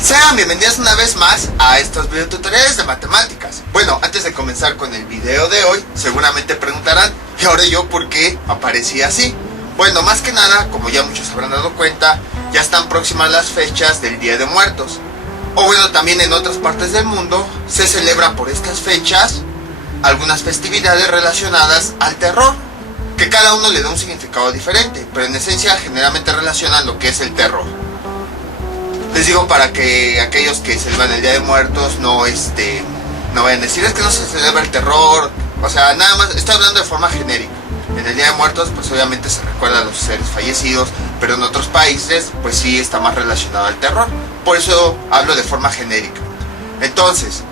Sean bienvenidos una vez más a estos videotutoriales de matemáticas. Bueno, antes de comenzar con el video de hoy, seguramente preguntarán, ¿y ahora yo por qué aparecí así? Bueno, más que nada, como ya muchos habrán dado cuenta, ya están próximas las fechas del Día de Muertos. O bueno, también en otras partes del mundo se celebra por estas fechas algunas festividades relacionadas al terror, que cada uno le da un significado diferente, pero en esencia generalmente relacionan lo que es el terror. Les digo para que aquellos que celebran el Día de Muertos no vayan a decir es que no se celebra el terror, o sea, nada más, estoy hablando de forma genérica. En el Día de Muertos pues obviamente se recuerda a los seres fallecidos, pero en otros países pues sí está más relacionado al terror, por eso hablo de forma genérica. Entonces,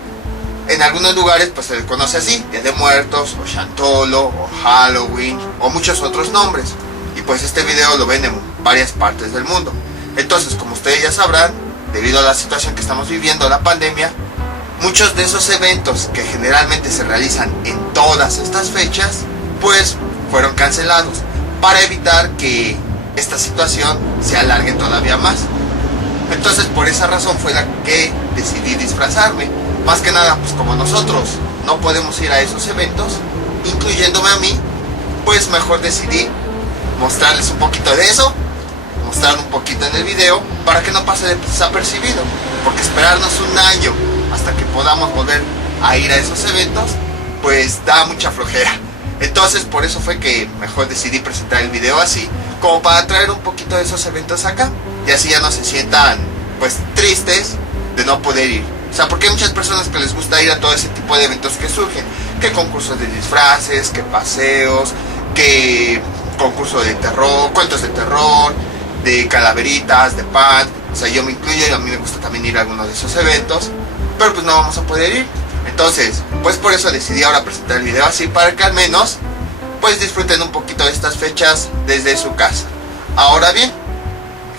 en algunos lugares pues se les conoce así, Día de Muertos, o Chantolo, o Halloween, o muchos otros nombres, y pues este video lo ven en varias partes del mundo. Entonces, como ustedes ya sabrán, debido a la situación que estamos viviendo, la pandemia, muchos de esos eventos que generalmente se realizan en todas estas fechas, pues fueron cancelados para evitar que esta situación se alargue todavía más. Entonces, por esa razón fue la que decidí disfrazarme. Más que nada, pues como nosotros no podemos ir a esos eventos, incluyéndome a mí, pues mejor decidí mostrarles un poquito de eso, mostrar un poquito en el video para que no pase desapercibido, porque esperarnos un año hasta que podamos volver a ir a esos eventos pues da mucha flojera. Entonces por eso fue que mejor decidí presentar el video así, como para traer un poquito de esos eventos acá, y así ya no se sientan pues tristes de no poder ir. O sea, porque hay muchas personas que les gusta ir a todo ese tipo de eventos que surgen, que concursos de disfraces, que paseos, que concursos de terror, cuentos de terror, de calaveritas, de pan. O sea, yo me incluyo y a mí me gusta también ir a algunos de esos eventos, pero pues no vamos a poder ir. Entonces, pues por eso decidí ahora presentar el video así, para que al menos pues disfruten un poquito de estas fechas desde su casa. Ahora bien,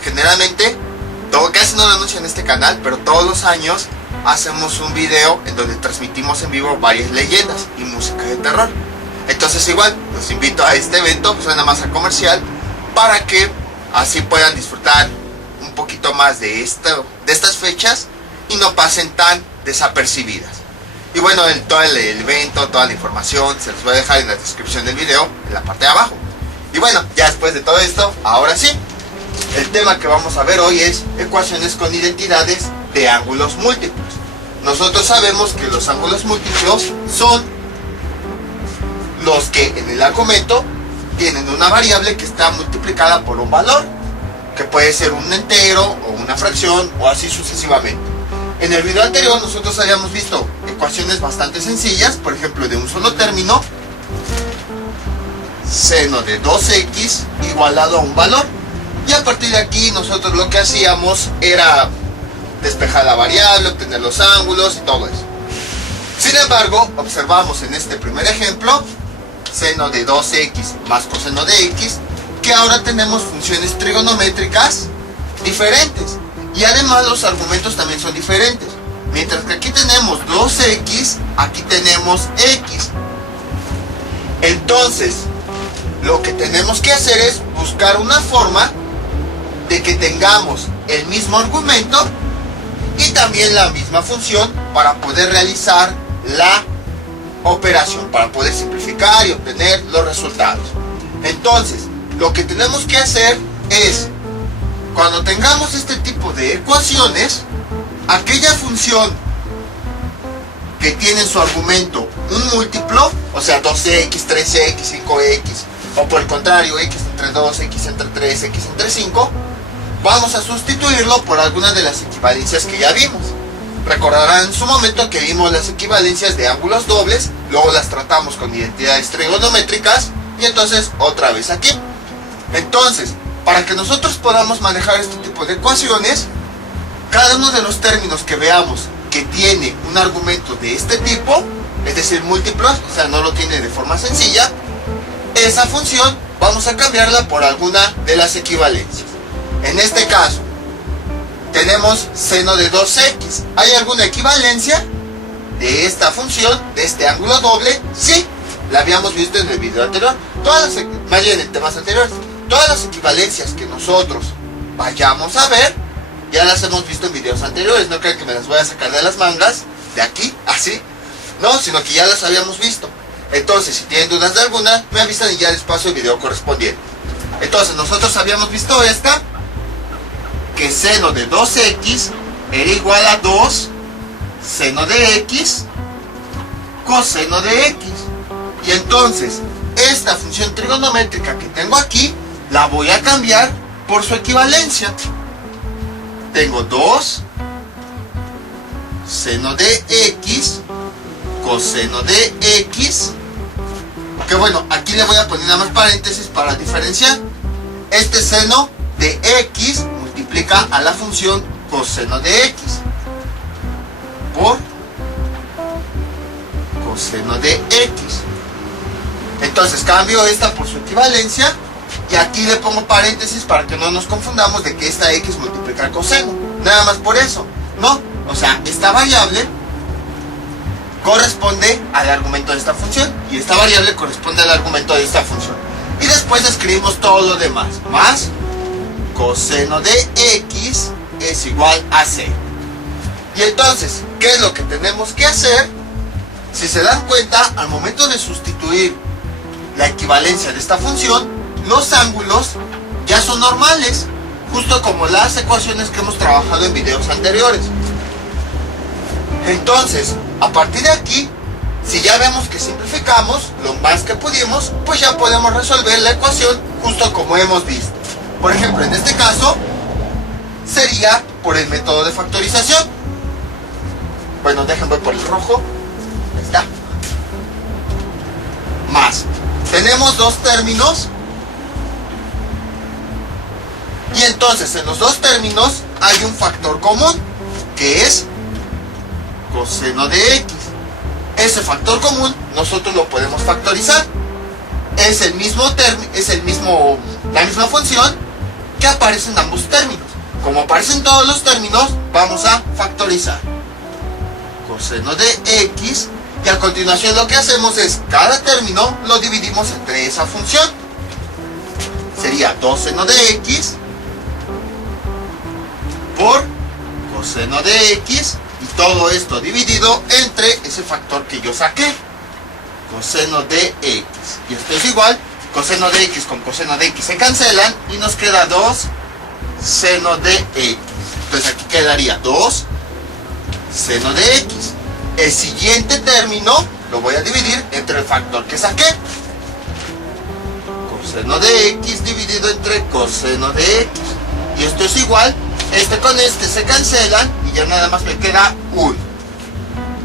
generalmente, casi no lo anuncio en este canal, pero todos los años hacemos un video en donde transmitimos en vivo varias leyendas y música de terror. Entonces igual, los invito a este evento, pues suena más a comercial, para que así puedan disfrutar un poquito más de estas fechas y no pasen tan desapercibidas. Y bueno, todo el evento, toda la información se los voy a dejar en la descripción del video, en la parte de abajo. Y bueno, ya después de todo esto, ahora sí, el tema que vamos a ver hoy es ecuaciones con identidades de ángulos múltiplos. Nosotros sabemos que los ángulos múltiplos son los que en el argumento tienen una variable que está multiplicada por un valor, que puede ser un entero o una fracción o así sucesivamente. En el video anterior nosotros habíamos visto ecuaciones bastante sencillas, por ejemplo de un solo término, seno de 2x igualado a un valor, y a partir de aquí nosotros lo que hacíamos era despejar la variable, obtener los ángulos y todo eso. Sin embargo, observamos en este primer ejemplo seno de 2x más coseno de x, que ahora tenemos funciones trigonométricas diferentes, y además los argumentos también son diferentes. Mientras que aquí tenemos 2x, aquí tenemos x. Entonces, lo que tenemos que hacer es buscar una forma de que tengamos el mismo argumento y también la misma función para poder realizar la operación, para poder simplificar y obtener los resultados. Entonces, lo que tenemos que hacer es, cuando tengamos este tipo de ecuaciones, aquella función que tiene en su argumento un múltiplo, o sea 2x, 3x, 5x, o por el contrario, x entre 2, x entre 3, x entre 5, vamos a sustituirlo por algunas de las equivalencias que ya vimos. Recordarán en su momento que vimos las equivalencias de ángulos dobles, luego las tratamos con identidades trigonométricas, y entonces otra vez aquí. Entonces, para que nosotros podamos manejar este tipo de ecuaciones, cada uno de los términos que veamos que tiene un argumento de este tipo, es decir, múltiplos, o sea, no lo tiene de forma sencilla, esa función vamos a cambiarla por alguna de las equivalencias. En este caso, tenemos seno de 2x. ¿Hay alguna equivalencia de esta función, de este ángulo doble? Sí, la habíamos visto en el video anterior, más bien en temas anteriores. Todas las equivalencias que nosotros vayamos a ver ya las hemos visto en videos anteriores. No crean que me las voy a sacar de las mangas, de aquí, así. No, sino que ya las habíamos visto. Entonces, si tienen dudas de alguna, me avisan y ya les paso el video correspondiente. Entonces, nosotros habíamos visto esta, que seno de 2x era igual a 2 seno de x coseno de x. Y entonces, esta función trigonométrica que tengo aquí, la voy a cambiar por su equivalencia. Tengo 2 seno de x coseno de x, que bueno, aquí le voy a poner nada más paréntesis para diferenciar. Este seno de x multiplica a la función coseno de x por coseno de x. Entonces cambio esta por su equivalencia y aquí le pongo paréntesis para que no nos confundamos de que esta x multiplica al coseno. Nada más por eso, ¿no? O sea, esta variable corresponde al argumento de esta función y esta variable corresponde al argumento de esta función. Y después escribimos todo lo demás, más coseno de x es igual a 0. Y entonces, ¿qué es lo que tenemos que hacer? Si se dan cuenta, al momento de sustituir la equivalencia de esta función, los ángulos ya son normales, justo como las ecuaciones que hemos trabajado en videos anteriores. Entonces, a partir de aquí, si ya vemos que simplificamos lo más que pudimos, pues ya podemos resolver la ecuación justo como hemos visto. Por ejemplo, en este caso, sería por el método de factorización. Bueno, déjenme por el rojo. Ahí está. Más. Tenemos dos términos. Y entonces, en los dos términos hay un factor común, que es coseno de x. Ese factor común nosotros lo podemos factorizar. Es el mismo la misma función que aparece en ambos términos. Como aparecen todos los términos, vamos a factorizar coseno de x y a continuación lo que hacemos es cada término lo dividimos entre esa función. Sería 2 seno de x por coseno de x y todo esto dividido entre ese factor que yo saqué, coseno de x. Y esto es igual, coseno de x con coseno de x se cancelan y nos queda 2 seno de x. Entonces aquí quedaría 2 seno de x. El siguiente término lo voy a dividir entre el factor que saqué, coseno de x dividido entre coseno de x. Y esto es igual, este con este se cancelan y ya nada más me queda 1.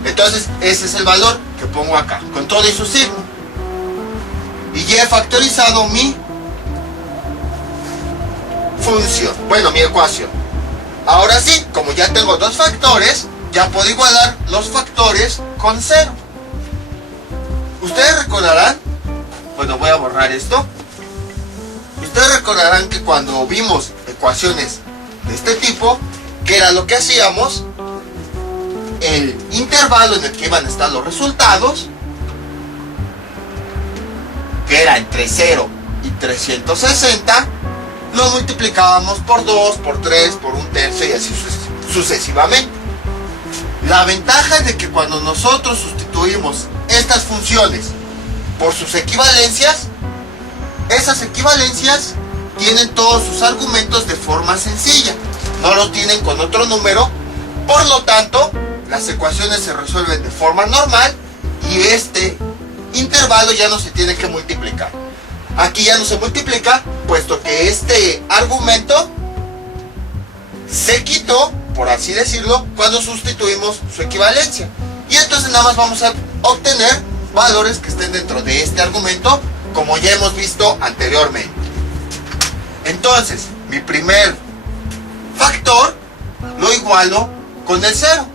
Entonces ese es el valor que pongo acá, con todo y su signo. Y ya he factorizado mi función, bueno, mi ecuación. Ahora sí, como ya tengo dos factores, ya puedo igualar los factores con 0. Ustedes recordarán, bueno, voy a borrar esto. Ustedes recordarán que cuando vimos ecuaciones de este tipo, ¿qué era lo que hacíamos? El intervalo en el que iban a estar los resultados, que era entre 0 y 360, lo multiplicábamos por 2, por 3, por 1/3 y así sucesivamente. La ventaja es de que cuando nosotros sustituimos estas funciones por sus equivalencias, esas equivalencias tienen todos sus argumentos de forma sencilla, no lo tienen con otro número, por lo tanto las ecuaciones se resuelven de forma normal y este intervalo ya no se tiene que multiplicar. Aquí ya no se multiplica, puesto que este argumento se quitó, por así decirlo, cuando sustituimos su equivalencia. Y entonces nada más vamos a obtener valores que estén dentro de este argumento, como ya hemos visto anteriormente. Entonces, mi primer factor lo igualo con el 0.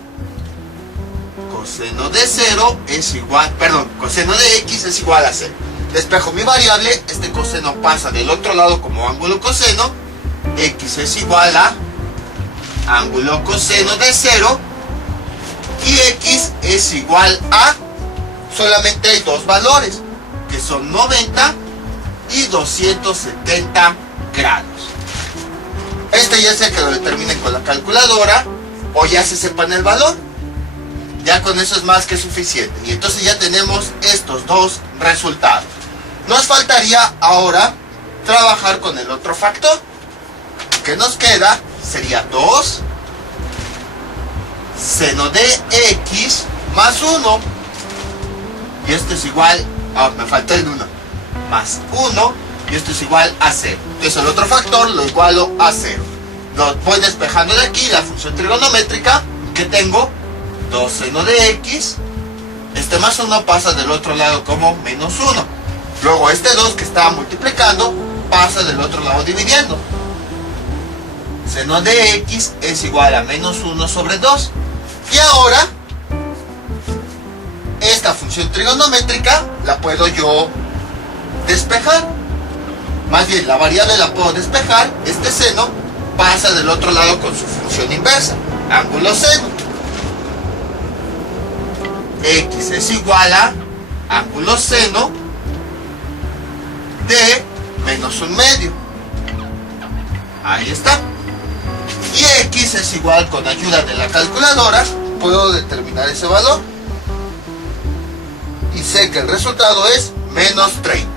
Coseno de 0 es igual, perdón, coseno de x es igual a 0. Despejo mi variable, este coseno pasa del otro lado como ángulo coseno, x es igual a ángulo coseno de 0 y x es igual a, solamente hay dos valores, que son 90 y 270 grados. Este ya sea que lo determinen con la calculadora o ya se sepan el valor. Ya con eso es más que suficiente. Y entonces ya tenemos estos dos resultados. Nos faltaría ahora trabajar con el otro factor. Que nos queda sería 2 seno de x más 1. Y esto es igual, me falta el 1, más 1. Y esto es igual a 0. Entonces el otro factor lo igualo a 0. Lo voy despejando de aquí la función trigonométrica que tengo. 2 seno de x. Este más 1 pasa del otro lado como menos 1. Luego este 2 que estaba multiplicando pasa del otro lado dividiendo. Seno de x es igual a menos 1 sobre 2. Y ahora, esta función trigonométrica la puedo yo despejar. Más bien, la variable la puedo despejar. Este seno pasa del otro lado con su función inversa. Ángulo seno. X es igual a ángulo seno de menos 1/2. Ahí está. Y x es igual, con ayuda de la calculadora, puedo determinar ese valor. Y sé que el resultado es menos 30.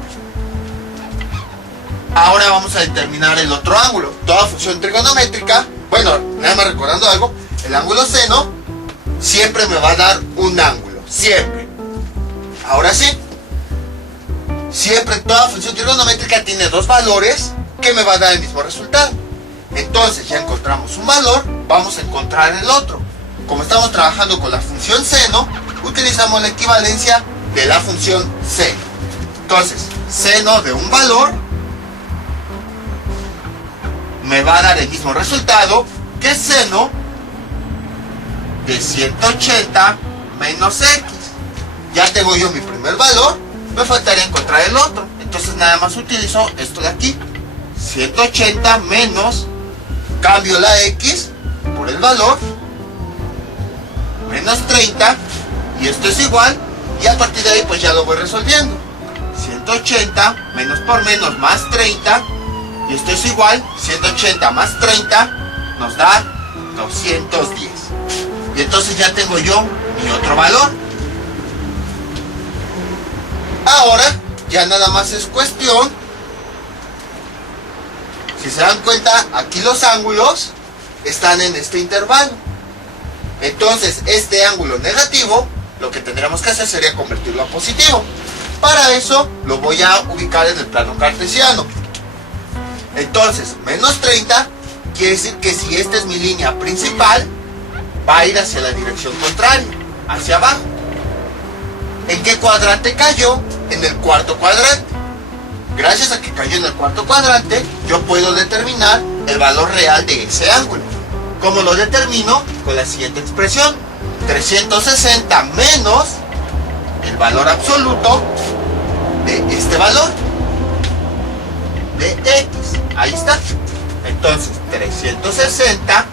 Ahora vamos a determinar el otro ángulo. Toda función trigonométrica, bueno, nada más recordando algo, el ángulo seno siempre me va a dar un ángulo. Siempre. Ahora sí. Siempre toda función trigonométrica tiene dos valores que me va a dar el mismo resultado. Entonces ya encontramos un valor, vamos a encontrar el otro. Como estamos trabajando con la función seno, utilizamos la equivalencia de la función seno. Entonces, seno de un valor me va a dar el mismo resultado que seno de 180 menos x. Ya tengo yo mi primer valor, me faltaría encontrar el otro. Entonces nada más utilizo esto de aquí. 180 menos, cambio la x por el valor, menos 30, y esto es igual, y a partir de ahí pues ya lo voy resolviendo. 180 menos por menos más 30, y esto es igual, 180 más 30 nos da 210. Y entonces ya tengo yo mi otro valor. Ahora ya nada más es cuestión, si se dan cuenta, aquí los ángulos están en este intervalo. Entonces este ángulo negativo, lo que tendríamos que hacer sería convertirlo a positivo. Para eso lo voy a ubicar en el plano cartesiano. Entonces menos 30 quiere decir que si esta es mi línea principal, va a ir hacia la dirección contraria, hacia abajo. ¿En qué cuadrante cayó? En el cuarto cuadrante. Gracias a que cayó en el cuarto cuadrante, yo puedo determinar el valor real de ese ángulo. ¿Cómo lo determino? Con la siguiente expresión. 360 menos el valor absoluto de este valor, de x. Ahí está. Entonces, 360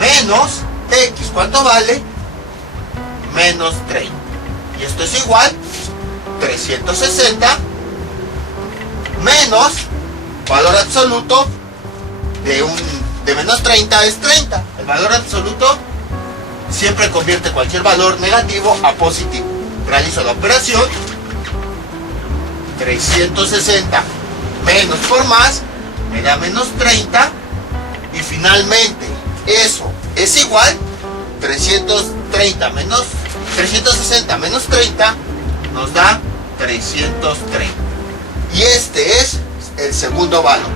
menos x, ¿cuánto vale? Menos 30. Y esto es igual, 360 menos valor absoluto de menos 30 es 30. El valor absoluto siempre convierte cualquier valor negativo a positivo. Realizo la operación. 360 menos por más me da menos 30. Y finalmente eso es igual, 360 menos 30 nos da 330. Y este es el segundo valor.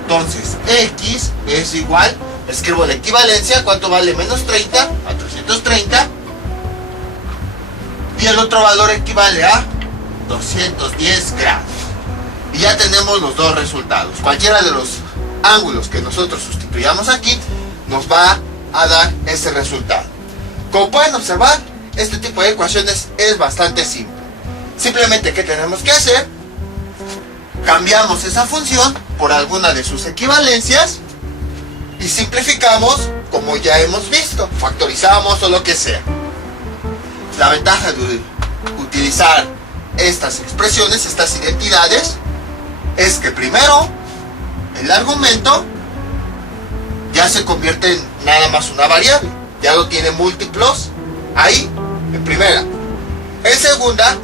Entonces x es igual, escribo la equivalencia, ¿cuánto vale menos 30? A 330. Y el otro valor equivale a 210 grados. Y ya tenemos los dos resultados. Cualquiera de los ángulos que nosotros sustituyamos aquí nos va a dar ese resultado. Como pueden observar, este tipo de ecuaciones es bastante simple. Simplemente, ¿qué tenemos que hacer? Cambiamos esa función por alguna de sus equivalencias y simplificamos como ya hemos visto, factorizamos o lo que sea. La ventaja de utilizar estas expresiones, estas identidades, es que primero el argumento ya se convierte en nada más una variable. Ya no tiene múltiplos ahí, en primera. En segunda,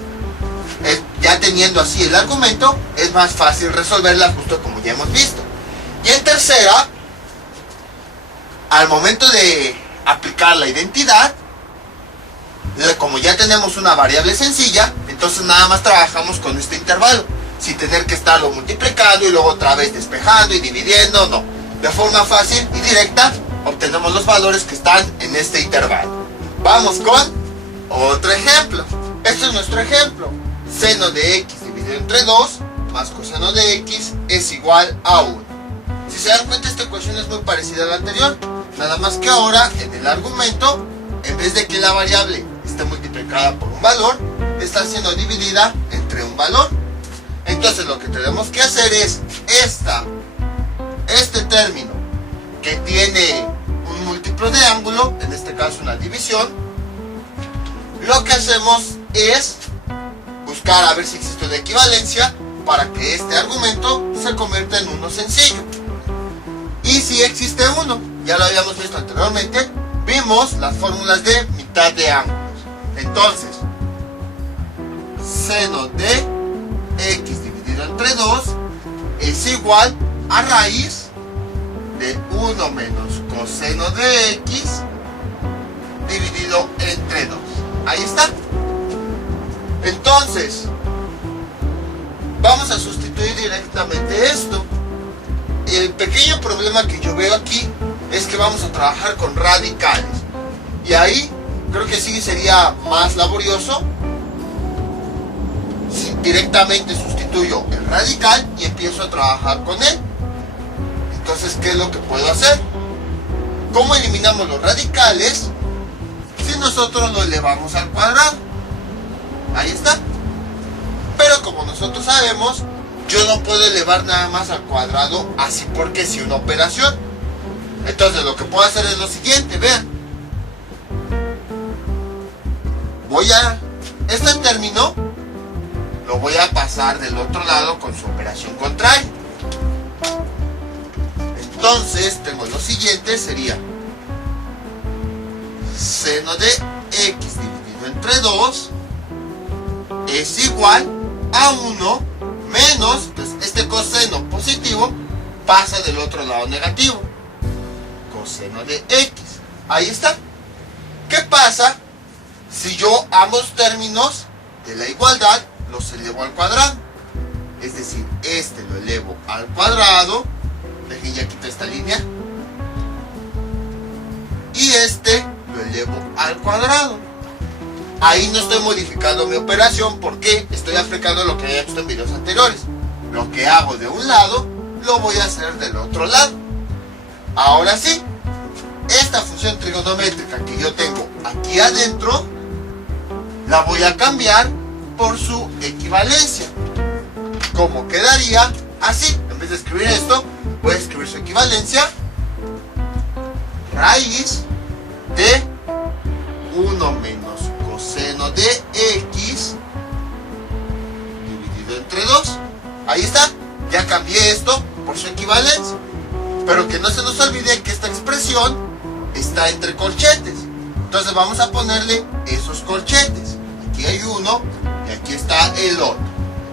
ya teniendo así el argumento, es más fácil resolverla justo como ya hemos visto. Y en tercera, al momento de aplicar la identidad, como ya tenemos una variable sencilla, entonces nada más trabajamos con este intervalo, sin tener que estarlo multiplicando y luego otra vez despejando y dividiendo, no. De forma fácil y directa obtenemos los valores que están en este intervalo. Vamos con otro ejemplo. Este es nuestro ejemplo. Seno de x dividido entre 2 más coseno de x es igual a 1. Si se dan cuenta, esta ecuación es muy parecida a la anterior, nada más que ahora en el argumento, en vez de que la variable esté multiplicada por un valor, está siendo dividida entre un valor. Entonces lo que tenemos que hacer es este término que tiene un múltiplo de ángulo, en este caso una división, lo que hacemos es buscar a ver si existe una equivalencia para que este argumento se convierta en uno sencillo. Y si existe uno, ya lo habíamos visto anteriormente, vimos las fórmulas de mitad de ángulos. Entonces, seno de x dividido entre 2 es igual a raíz de 1 menos coseno de x dividido entre 2. Ahí está. Entonces, vamos a sustituir directamente esto. El pequeño problema que yo veo aquí es que vamos a trabajar con radicales. Y ahí creo que sí sería más laborioso si directamente sustituyo el radical y empiezo a trabajar con él. Entonces, ¿qué es lo que puedo hacer? ¿Cómo eliminamos los radicales si nosotros lo elevamos al cuadrado? Ahí está. Pero como nosotros sabemos, yo no puedo elevar nada más al cuadrado así porque sí una operación. Entonces lo que puedo hacer es lo siguiente, vean. Este término lo voy a pasar del otro lado con su operación contraria. Entonces tengo lo siguiente, sería seno de x dividido entre 2 es igual a 1 menos, pues este coseno positivo pasa del otro lado negativo, coseno de x. Ahí está. ¿Qué pasa si yo ambos términos de la igualdad los elevo al cuadrado? Es decir, este lo elevo al cuadrado, dejen ya quitar esta línea, y este lo elevo al cuadrado. Ahí no estoy modificando mi operación porque estoy aplicando lo que había visto en videos anteriores. Lo que hago de un lado, lo voy a hacer del otro lado. Ahora sí, esta función trigonométrica que yo tengo aquí adentro, la voy a cambiar por su equivalencia. ¿Cómo quedaría? Así, en vez de escribir esto, voy a escribir su equivalencia. Raíz de 1 menos coseno de x dividido entre 2. Ahí está, ya cambié esto por su equivalencia. Pero que no se nos olvide que esta expresión está entre corchetes. Entonces vamos a ponerle esos corchetes. Aquí hay uno y aquí está el otro,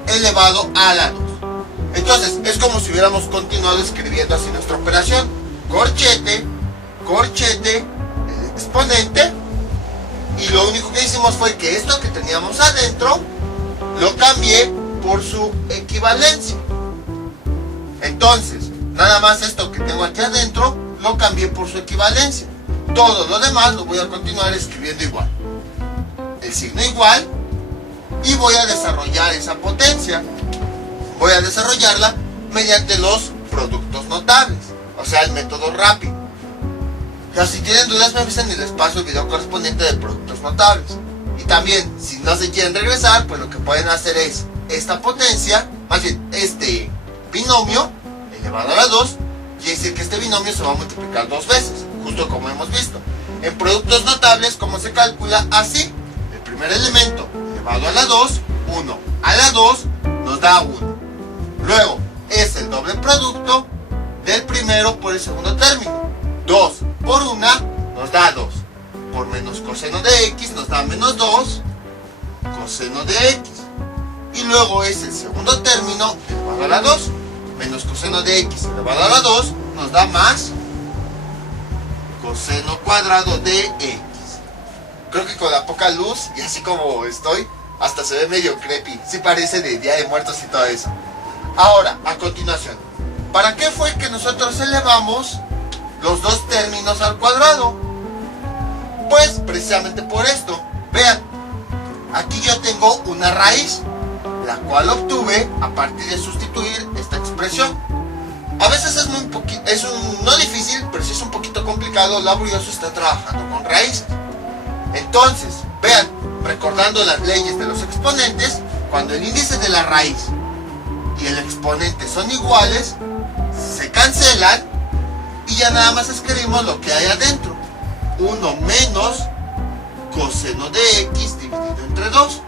elevado a la 2. Entonces es como si hubiéramos continuado escribiendo así nuestra operación. Corchete, corchete, el exponente. Y lo único que hicimos fue que esto que teníamos adentro lo cambié por su equivalencia. Entonces, nada más esto que tengo aquí adentro lo cambié por su equivalencia. Todo lo demás lo voy a continuar escribiendo igual. El signo igual, y voy a desarrollar esa potencia. Voy a desarrollarla mediante los productos notables, o sea, el método rápido. O sea, si tienen dudas, me avisan y les paso el video correspondiente de productos notables. Y también, si no se quieren regresar, pues lo que pueden hacer es esta potencia, más bien este binomio elevado a la 2, quiere decir que este binomio se va a multiplicar 2 veces, justo como hemos visto. En productos notables, ¿cómo se calcula? Así: el primer elemento elevado a la 2, 1 a la 2 nos da 1. Luego es el doble producto del primero por el segundo término. 2 por 1 nos da 2. Por menos coseno de x nos da menos 2 coseno de x. Y luego es el segundo término elevado a la 2. Menos coseno de x elevado a la 2 nos da más coseno cuadrado de x. Creo que con la poca luz y así como estoy, hasta se ve medio creepy. Sí parece de Día de Muertos y todo eso. Ahora, a continuación, ¿para qué fue que nosotros elevamos los dos términos al cuadrado? Pues precisamente por esto. Vean, aquí yo tengo una raíz, la cual obtuve a partir de sustituir esta expresión. A veces es no difícil, pero sí es un poquito complicado, laborioso estar trabajando con raíces. Entonces, vean, recordando las leyes de los exponentes, cuando el índice de la raíz y el exponente son iguales, se cancelan y ya nada más escribimos lo que hay adentro. 1 menos coseno de x dividido entre 2.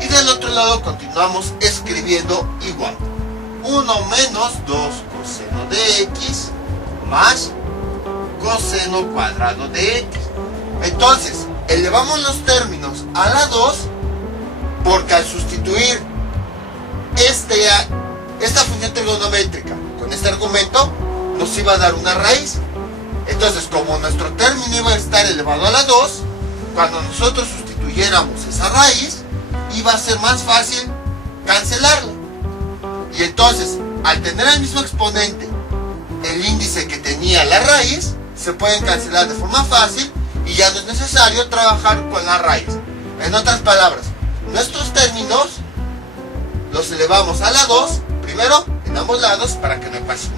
Y del otro lado continuamos escribiendo igual. 1 menos 2 coseno de x más coseno cuadrado de x. Entonces, elevamos los términos a la 2 porque al sustituir esta función trigonométrica con este argumento nos iba a dar una raíz. Entonces, como nuestro término iba a estar elevado a la 2, cuando nosotros sustituyéramos esa raíz, iba a ser más fácil cancelarla. Y entonces, al tener el mismo exponente, el índice que tenía la raíz, se pueden cancelar de forma fácil y ya no es necesario trabajar con la raíz. En otras palabras, nuestros términos los elevamos a la 2, primero en ambos lados para que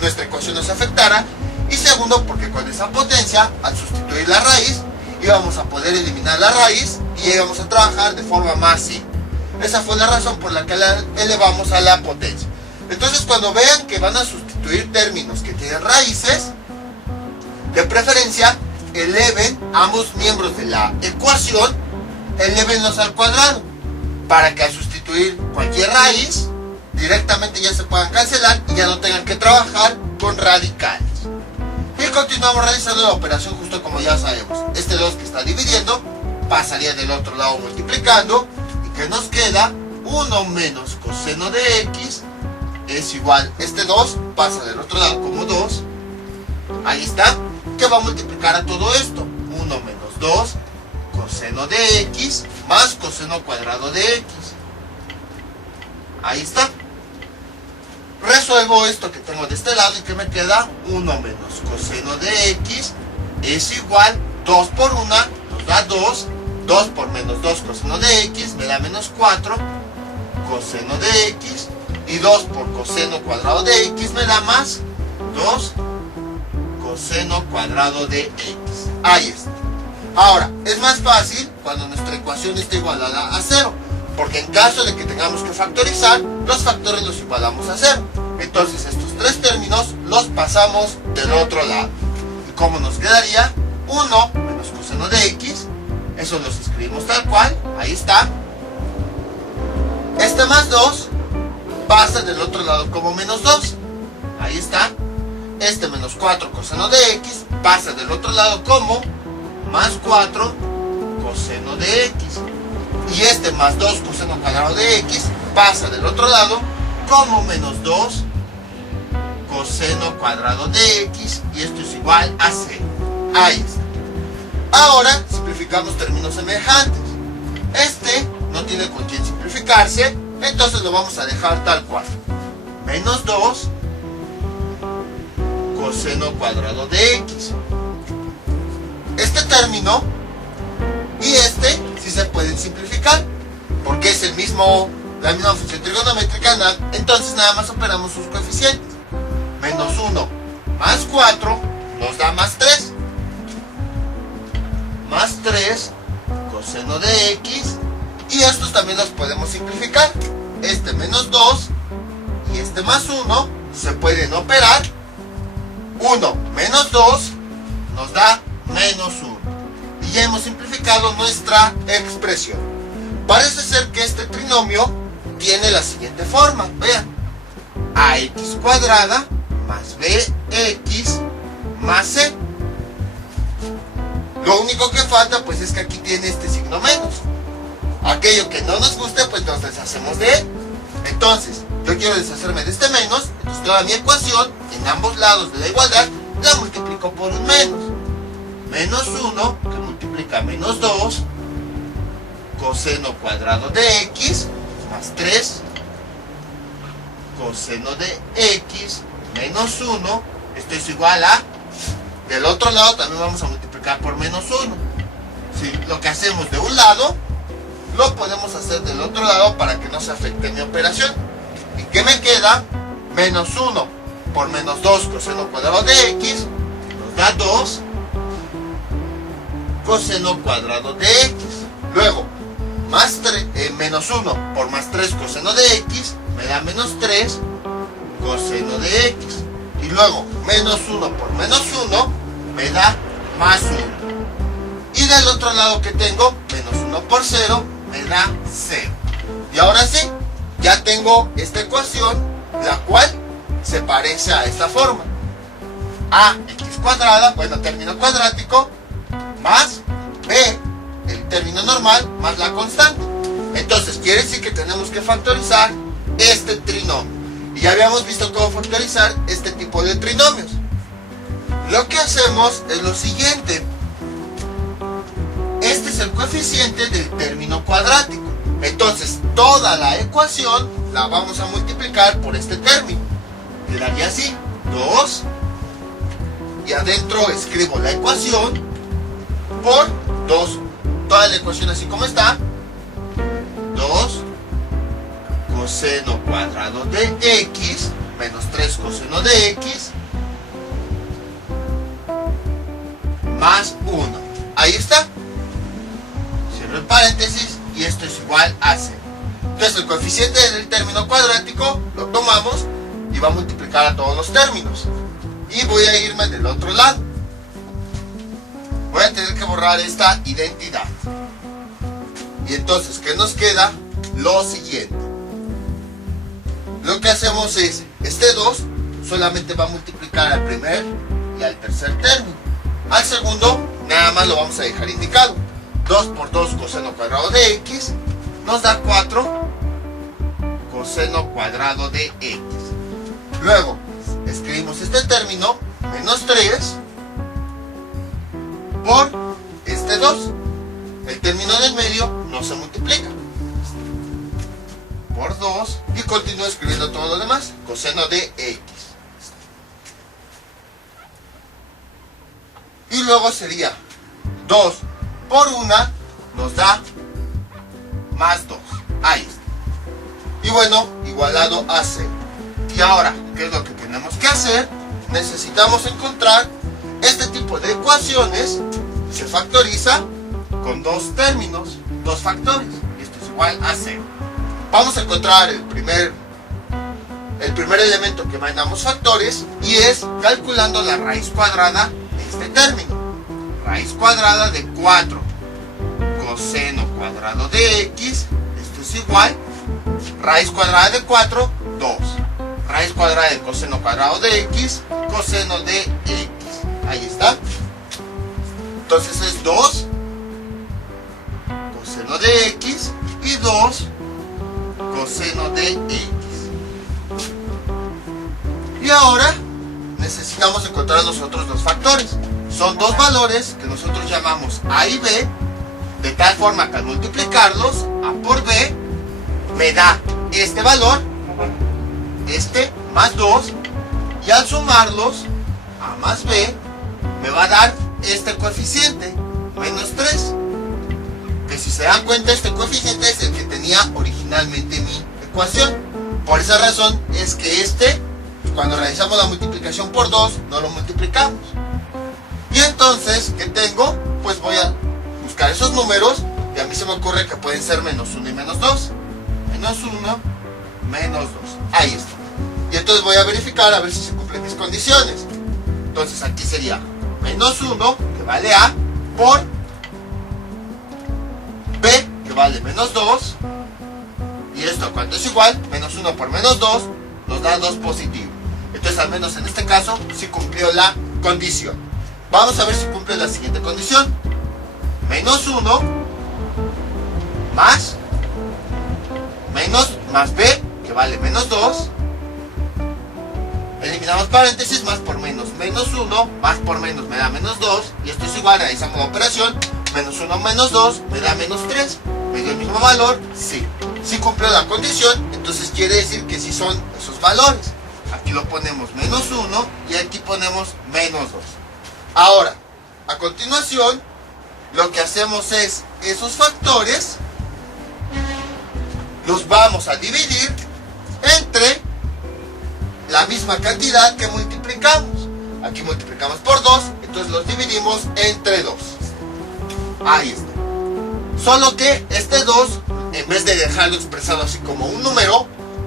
nuestra ecuación no se afectara, y segundo porque con esa potencia, al sustituir la raíz, íbamos a poder eliminar la raíz y íbamos a trabajar de forma más simple. Esa fue la razón por la que la elevamos a la potencia. Entonces, cuando vean que van a sustituir términos que tienen raíces, de preferencia eleven ambos miembros de la ecuación, elévenlos al cuadrado, para que al sustituir cualquier raíz, directamente ya se puedan cancelar y ya no tengan que trabajar con radicales. Y continuamos realizando la operación justo como ya sabemos. Este 2 que está dividiendo pasaría del otro lado multiplicando, y que nos queda 1 menos coseno de x es igual, este 2 pasa del otro lado como 2, ahí está, que va a multiplicar a todo esto, 1 menos 2 coseno de x más coseno cuadrado de x, ahí está. Resuelvo esto que tengo de este lado y que me queda 1 menos coseno de x es igual, 2 por 1 nos da 2, 2 por menos 2 coseno de x me da menos 4 coseno de x, y 2 por coseno cuadrado de x me da más 2 coseno cuadrado de x. Ahí está. Ahora, es más fácil cuando nuestra ecuación está igualada a 0, porque en caso de que tengamos que factorizar, los factores los igualamos a 0. Entonces estos tres términos los pasamos del otro lado. ¿Y cómo nos quedaría? 1 menos coseno de x, eso los escribimos tal cual, ahí está. Este más 2 pasa del otro lado como menos 2, ahí está. Este menos 4 coseno de x pasa del otro lado como más 4 coseno de x. Y este más 2 coseno cuadrado de x pasa del otro lado como menos 2 coseno cuadrado de x, y esto es igual a 0. Ahí está. Ahora simplificamos términos semejantes. Este no tiene con quién simplificarse, entonces lo vamos a dejar tal cual. Menos 2 coseno cuadrado de x. Este término y este sí se pueden simplificar, porque es la misma función trigonométrica, entonces nada más operamos sus coeficientes. Menos 1 más 4 nos da más 3. Más 3 coseno de x, y estos también los podemos simplificar. Este menos 2 y este más 1 se pueden operar. 1 menos 2 nos da menos 1. Y ya hemos simplificado nuestra expresión. Parece ser que este trinomio tiene la siguiente forma. Vean, ax cuadrada más bx más c. Lo único que falta pues es que aquí tiene este signo menos. Aquello que no nos guste pues nos deshacemos de él. Entonces, yo quiero deshacerme de este menos, entonces toda mi ecuación en ambos lados de la igualdad la multiplico por un menos. Menos 1 que multiplica menos 2 coseno cuadrado de x más 3 coseno de x menos 1. Esto es igual a, del otro lado también vamos a multiplicar por menos 1. ¿Sí? Lo que hacemos de un lado lo podemos hacer del otro lado para que no se afecte mi operación. ¿Y qué me queda? Menos 1 por menos 2 coseno cuadrado de x nos da 2 coseno cuadrado de x. Luego, menos 1 por más 3 coseno de x me da menos 3 coseno de x. Y luego, menos 1 por menos 1 me da más 1. Y del otro lado que tengo, menos 1 por 0 me da 0. Y ahora sí, ya tengo esta ecuación, la cual se parece a esta forma. Ax cuadrada, bueno, término cuadrático, más b, el término normal, más la constante. Entonces, quiere decir que tenemos que factorizar este trinomio. Y ya habíamos visto cómo factorizar este tipo de trinomios. Lo que hacemos es lo siguiente. Este es el coeficiente del término cuadrático. Entonces, toda la ecuación la vamos a multiplicar por este término. Quedaría así, 2. Y adentro escribo la ecuación por 2. Toda la ecuación así como está. 2 coseno cuadrado de x menos 3 coseno de x más 1. Ahí está. Cierro el paréntesis y esto es igual a 0. Entonces el coeficiente del término cuadrático lo tomamos y va a multiplicar a todos los términos. Y voy a irme del otro lado. Voy a tener que borrar esta identidad. Y entonces, ¿qué nos queda? Lo siguiente. Lo que hacemos es, este 2 solamente va a multiplicar al primer y al tercer término. Al segundo, nada más lo vamos a dejar indicado. 2 por 2 coseno cuadrado de x nos da 4 coseno cuadrado de x. Luego, escribimos este término, menos 3 por este 2. El término del medio no se multiplica. Por 2 y continúo escribiendo todo lo demás. Coseno de x. Y luego sería 2 por 1 nos da más 2. Ahí está. Y bueno, igualado a 0. Y ahora, ¿qué es lo que tenemos que hacer? Necesitamos encontrar este tipo de ecuaciones. Se factoriza con dos términos, dos factores. Esto es igual a 0. Vamos a encontrar el primer elemento que mandamos factores y es calculando la raíz cuadrada de este término. Raíz cuadrada de 4 coseno cuadrado de x, esto es igual, raíz cuadrada de 4, 2. Raíz cuadrada de coseno cuadrado de x, coseno de x. Ahí está. Entonces es 2 coseno de x y 2 coseno de x. Y ahora necesitamos encontrar los otros dos factores. Son dos valores que nosotros llamamos a y b, de tal forma que al multiplicarlos, a por b, me da este valor, este más 2, y al sumarlos, a más b, me va a dar este coeficiente, menos 3. Que si se dan cuenta, este coeficiente es el que tenía originalmente mi ecuación. Por esa razón es que cuando realizamos la multiplicación por 2, no lo multiplicamos. Y entonces, ¿qué tengo? Pues voy a buscar esos números y a mí se me ocurre que pueden ser menos 1 y menos 2. Menos 1, menos 2. Ahí está. Y entonces voy a verificar a ver si se cumplen mis condiciones. Entonces aquí sería menos 1, que vale a, por b, que vale menos 2. Y esto, ¿cuánto es igual? Menos 1 por menos 2 nos da 2 positivo. Entonces, al menos en este caso, sí cumplió la condición. Vamos a ver si cumple la siguiente condición. menos 1 más b, que vale menos 2. Eliminamos paréntesis, más por menos 1, más por menos me da menos 2, y esto es igual a esa nueva operación, menos 1 menos 2 me da menos 3, me dio el mismo valor, sí cumplió la condición, entonces quiere decir que sí son esos valores. Aquí lo ponemos menos 1 y aquí ponemos menos 2. Ahora, a continuación, lo que hacemos es, esos factores los vamos a dividir entre la misma cantidad que multiplicamos. Aquí multiplicamos por 2, entonces los dividimos entre 2. Ahí está. Solo que este 2, en vez de dejarlo expresado así como un número,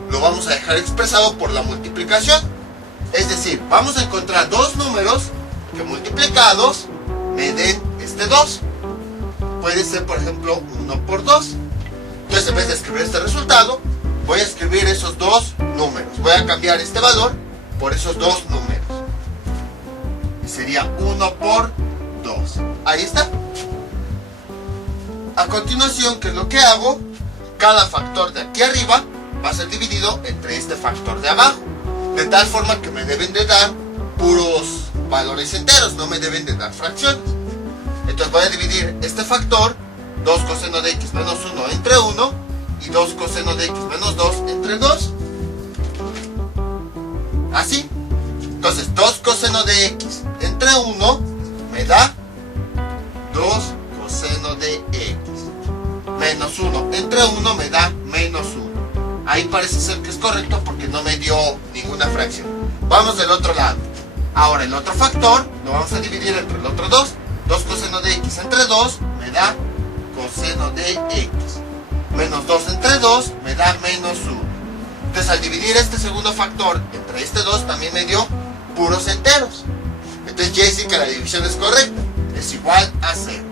lo vamos a dejar expresado por la multiplicación. Es decir, vamos a encontrar dos números que multiplicados me den este 2. Puede ser, por ejemplo, 1 por 2. Entonces, en vez de escribir este resultado, voy a escribir esos dos números. Voy a cambiar este valor por esos dos números. Y sería 1 por 2. Ahí está. A continuación, ¿qué es lo que hago? Cada factor de aquí arriba va a ser dividido entre este factor de abajo. De tal forma que me deben de dar puros valores enteros, no me deben de dar fracciones. Entonces voy a dividir este factor, 2 coseno de x menos 1 entre 1, y 2 coseno de x menos 2 entre 2. Así. Entonces 2 coseno de x entre 1 me da 2 coseno de x. Menos 1 entre 1 me da menos 1. Ahí parece ser que es correcto porque no me dio ninguna fracción. Vamos del otro lado. Ahora el otro factor lo vamos a dividir entre el otro 2. 2 coseno de x entre 2 me da coseno de x. Menos 2 entre 2 me da menos 1. Entonces al dividir este segundo factor entre este 2 también me dio puros enteros. Entonces ya decir que la división es correcta. Es igual a 0.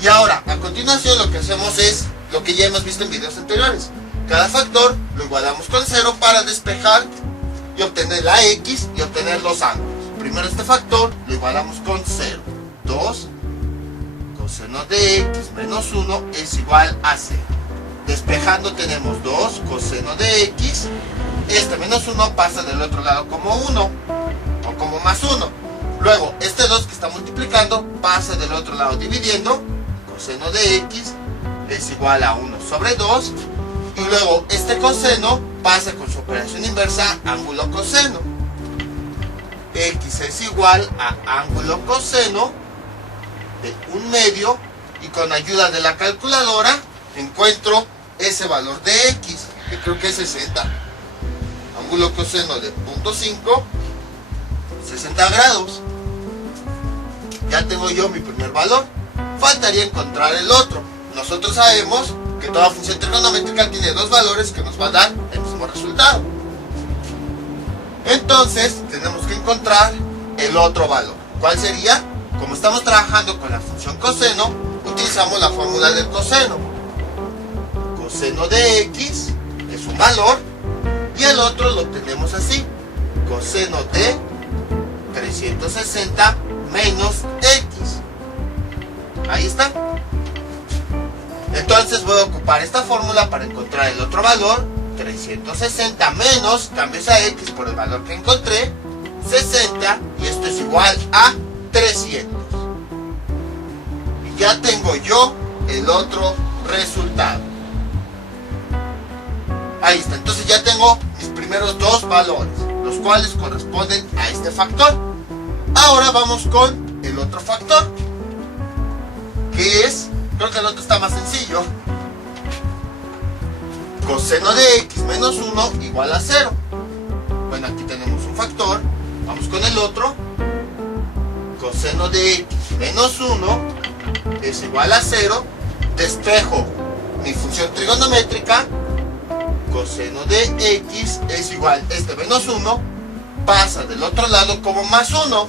Y ahora, a continuación lo que hacemos es lo que ya hemos visto en videos anteriores. Cada factor lo igualamos con 0 para despejar y obtener la x y obtener los ángulos. Primero este factor lo igualamos con 0. 2 coseno de x menos 1 es igual a 0. Despejando tenemos 2 coseno de x. Este menos 1 pasa del otro lado como 1 o como más 1. Luego este 2 que está multiplicando pasa del otro lado dividiendo. Coseno de x es igual a 1 sobre 2. Y luego este coseno pasa con su operación inversa ángulo coseno. X es igual a ángulo coseno de 1/2, y con ayuda de la calculadora encuentro ese valor de x, que creo que es 60. Ángulo coseno de 0.5, 60 grados. Ya tengo yo mi primer valor. Faltaría encontrar el otro. Nosotros sabemos que toda función trigonométrica tiene dos valores que nos va a dar el mismo resultado. Entonces tenemos que encontrar el otro valor. ¿Cuál sería? Como estamos trabajando con la función coseno, utilizamos la fórmula del coseno. Coseno de x es un valor y el otro lo tenemos así. Coseno de 360 menos x. Ahí está. Entonces voy a ocupar esta fórmula para encontrar el otro valor. 360 menos, cambio esa x por el valor que encontré, 60, y esto es igual a 300. Y ya tengo yo el otro resultado. Ahí está. Entonces ya tengo mis primeros dos valores, los cuales corresponden a este factor. Ahora vamos con el otro factor, que es, creo que el otro está más sencillo. Coseno de x menos 1 igual a 0. Bueno, aquí tenemos un factor. Vamos con el otro. Coseno de x menos 1 es igual a 0. Despejo mi función trigonométrica. Coseno de x es igual a este menos 1. Pasa del otro lado como más 1.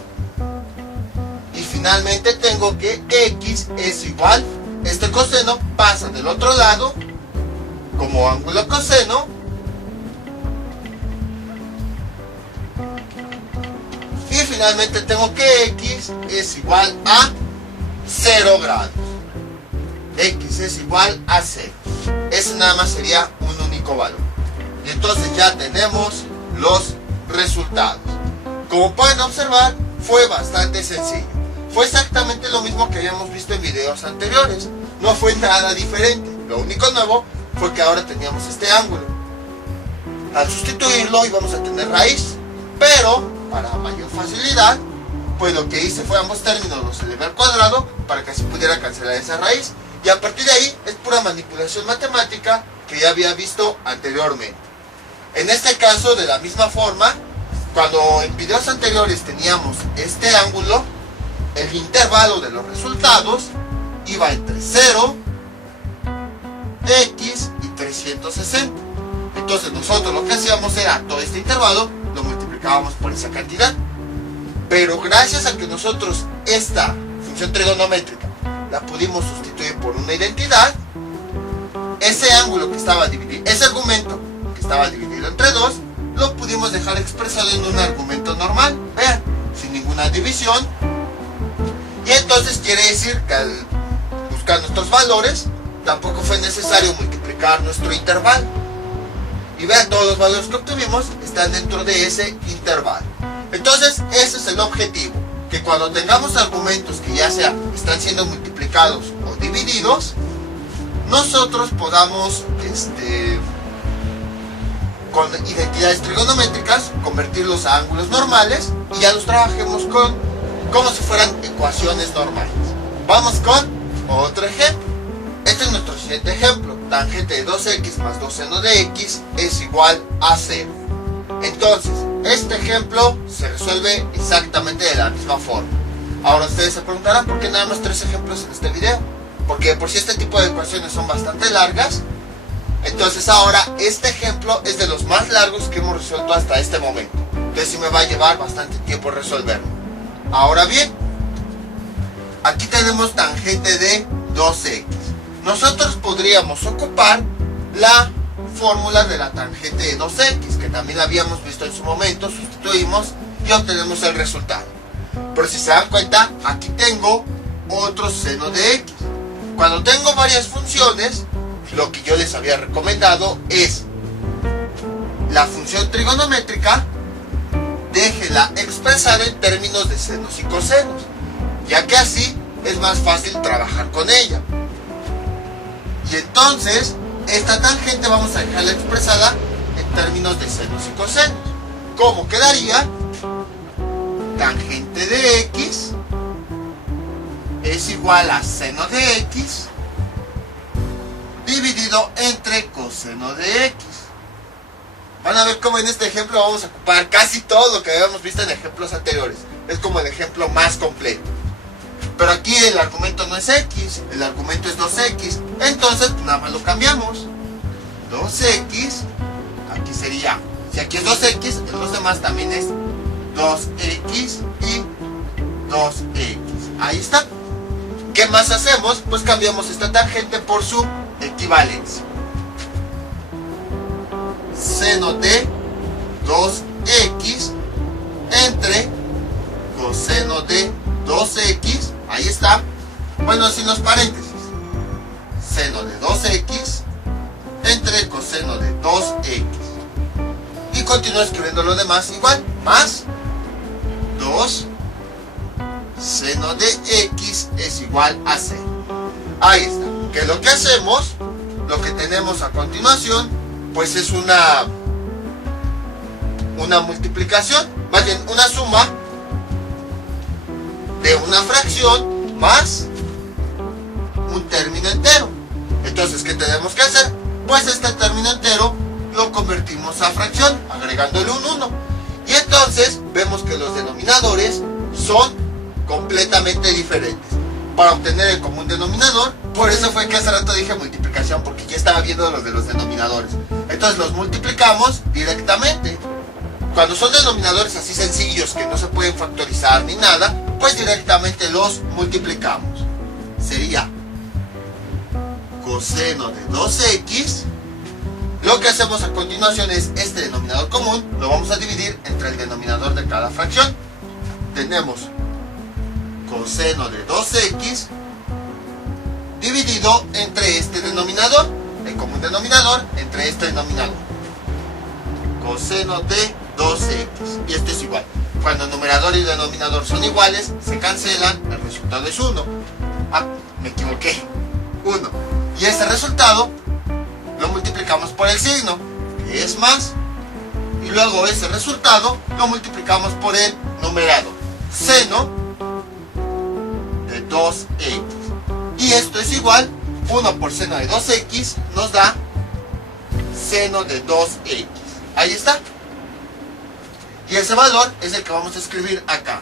Y finalmente tengo que x es igual, este coseno pasa del otro lado como ángulo coseno, y finalmente tengo que x es igual a 0 grados. x es igual a 0. Ese nada más sería un único valor. Y entonces ya tenemos los resultados. Como pueden observar, fue bastante sencillo. Fue exactamente lo mismo que habíamos visto en videos anteriores. No fue nada diferente. Lo único nuevo fue que ahora teníamos este ángulo. Al sustituirlo íbamos a tener raíz. Pero, para mayor facilidad, pues lo que hice fue ambos términos los elevé al cuadrado para que así pudiera cancelar esa raíz. Y a partir de ahí es pura manipulación matemática que ya había visto anteriormente. En este caso, de la misma forma, cuando en videos anteriores teníamos este ángulo, el intervalo de los resultados iba entre 0, x y 360. Entonces nosotros lo que hacíamos era todo este intervalo lo multiplicábamos por esa cantidad. Pero gracias a que nosotros esta función trigonométrica la pudimos sustituir por una identidad, ese ángulo que estaba dividido, ese argumento que estaba dividido entre 2, lo pudimos dejar expresado en un argumento normal, vean, sin ninguna división. Y entonces quiere decir que al buscar nuestros valores, tampoco fue necesario multiplicar nuestro intervalo. Y vean, todos los valores que obtuvimos están dentro de ese intervalo. Entonces, ese es el objetivo, que cuando tengamos argumentos que ya sea están siendo multiplicados o divididos, nosotros podamos, con identidades trigonométricas, convertirlos a ángulos normales y ya los trabajemos como si fueran ecuaciones normales. Vamos con otro ejemplo. Este es nuestro siguiente ejemplo. Tangente de 2x más 2 seno de x es igual a 0. Entonces, este ejemplo se resuelve exactamente de la misma forma. Ahora ustedes se preguntarán por qué nada más 3 ejemplos en este video. Porque por si este tipo de ecuaciones son bastante largas, entonces ahora este ejemplo es de los más largos que hemos resuelto hasta este momento. Entonces sí me va a llevar bastante tiempo resolverlo. Ahora bien, aquí tenemos tangente de 2x. Nosotros podríamos ocupar la fórmula de la tangente de 2x, que también la habíamos visto en su momento, sustituimos y obtenemos el resultado. Pero si se dan cuenta, aquí tengo otro seno de x. Cuando tengo varias funciones, lo que yo les había recomendado es la función trigonométrica, déjela expresada en términos de senos y cosenos, ya que así es más fácil trabajar con ella. Y entonces, esta tangente vamos a dejarla expresada en términos de senos y cosenos. ¿Cómo quedaría? Tangente de x es igual a seno de x dividido entre coseno de x. Van a ver cómo en este ejemplo vamos a ocupar casi todo lo que habíamos visto en ejemplos anteriores. Es como el ejemplo más completo. Pero aquí el argumento no es x, el argumento es 2x. Entonces nada más lo cambiamos. 2x, aquí sería, si aquí es 2x, en los demás también es 2x y 2x. Ahí está. ¿Qué más hacemos? Pues cambiamos esta tangente por su equivalencia. Seno de 2x entre coseno de 2x, ahí está, bueno, sin los paréntesis, seno de 2x entre coseno de 2x, y continúo escribiendo lo demás igual, más 2 seno de x es igual a 0. Ahí está. Que lo que hacemos, lo que tenemos a continuación, pues es una multiplicación, más bien una suma de una fracción más un término entero. Entonces, ¿qué tenemos que hacer? Pues este término entero lo convertimos a fracción, agregándole un 1. Y entonces vemos que los denominadores son completamente diferentes. Para obtener el común denominador, por eso fue que hace rato dije multiplicación, porque ya estaba viendo los de los denominadores. Entonces los multiplicamos directamente. Cuando son denominadores así sencillos que no se pueden factorizar ni nada, pues directamente los multiplicamos. Sería coseno de 2x. Lo que hacemos a continuación es este denominador común, lo vamos a dividir entre el denominador de cada fracción. Tenemos coseno de 2x dividido entre este denominador, el común denominador entre este denominador. Coseno de 2x. Y esto es igual. Cuando el numerador y el denominador son iguales, se cancelan, el resultado es 1. Ah, me equivoqué. 1. Y este resultado lo multiplicamos por el signo, que es más. Y luego ese resultado lo multiplicamos por el numerador. Seno de 2x. Y esto es igual. 1 por seno de 2x nos da seno de 2x. Ahí está. Y ese valor es el que vamos a escribir acá.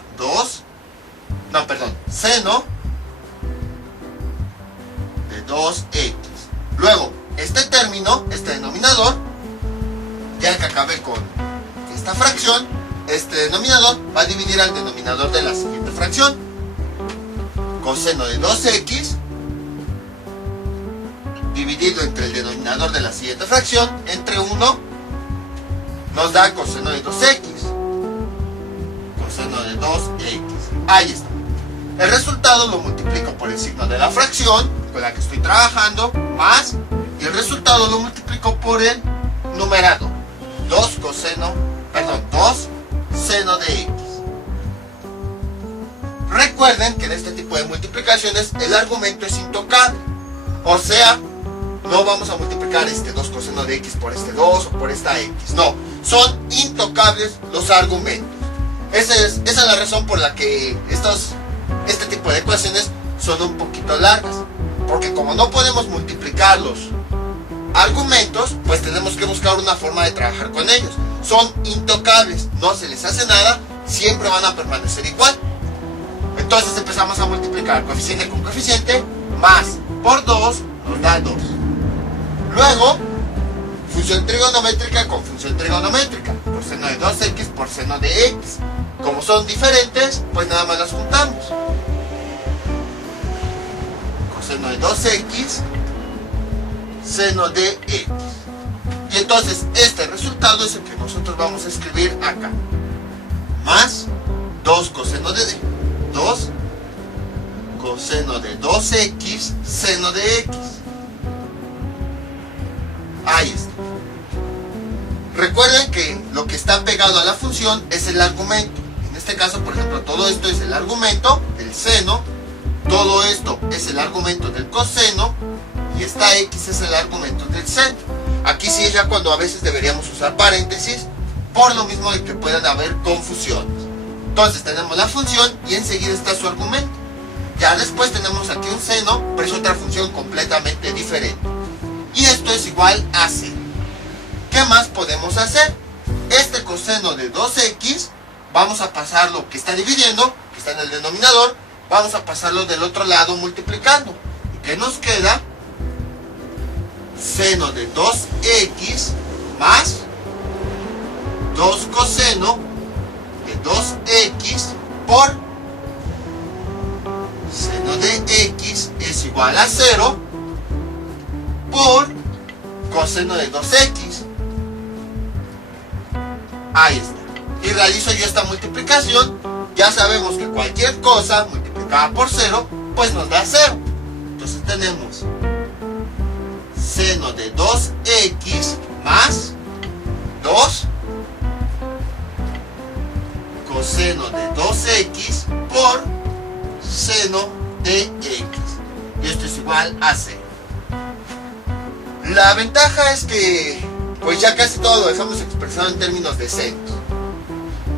Seno de 2x. Luego, este término, este denominador, ya que acabe con esta fracción, este denominador va a dividir al denominador de la siguiente fracción. Coseno de 2x dividido entre el denominador de la siguiente fracción, entre 1, nos da coseno de 2x. Coseno de 2x. Ahí está. El resultado lo multiplico por el signo de la fracción con la que estoy trabajando, más, y el resultado lo multiplico por el numerador. 2 seno de x. Recuerden que en este tipo de multiplicaciones el argumento es intocable. O sea, no vamos a multiplicar este 2 coseno de x por este 2 o por esta x. No, son intocables los argumentos. Esa es la razón por la que este tipo de ecuaciones son un poquito largas. Porque como no podemos multiplicar los argumentos, pues tenemos que buscar una forma de trabajar con ellos. Son intocables, no se les hace nada, siempre van a permanecer igual. Entonces empezamos a multiplicar coeficiente con coeficiente, más por 2 nos da 2. Luego, función trigonométrica con función trigonométrica, por seno de 2x por seno de x. Como son diferentes, pues nada más las juntamos. Coseno de 2x, seno de x. Y entonces este resultado es el que nosotros vamos a escribir acá. Más 2 coseno de 2 coseno de 2x seno de x. Ahí está. Recuerden que lo que está pegado a la función es el argumento. En este caso, por ejemplo, todo esto es el argumento del seno, todo esto es el argumento del coseno y esta x es el argumento del seno. Aquí sí es ya cuando a veces deberíamos usar paréntesis, por lo mismo de que puedan haber confusiones. Entonces tenemos la función y enseguida está su argumento. Ya después tenemos aquí un seno, pero es otra función completamente diferente. Y esto es igual a 0. ¿Qué más podemos hacer? Este coseno de 2x, vamos a pasarlo que está dividiendo, que está en el denominador, vamos a pasarlo del otro lado multiplicando. ¿Y qué nos queda? Seno de 2x más 2 coseno de 2x por seno de x es igual a 0 por coseno de 2x. Ahí está. Y realizo yo esta multiplicación. Ya sabemos que cualquier cosa multiplicada por 0, pues nos da 0. Entonces tenemos seno de 2x más 2 coseno de 2x por seno de x. Y esto es igual a 0. La ventaja es que pues ya casi todo lo dejamos expresado en términos de senos.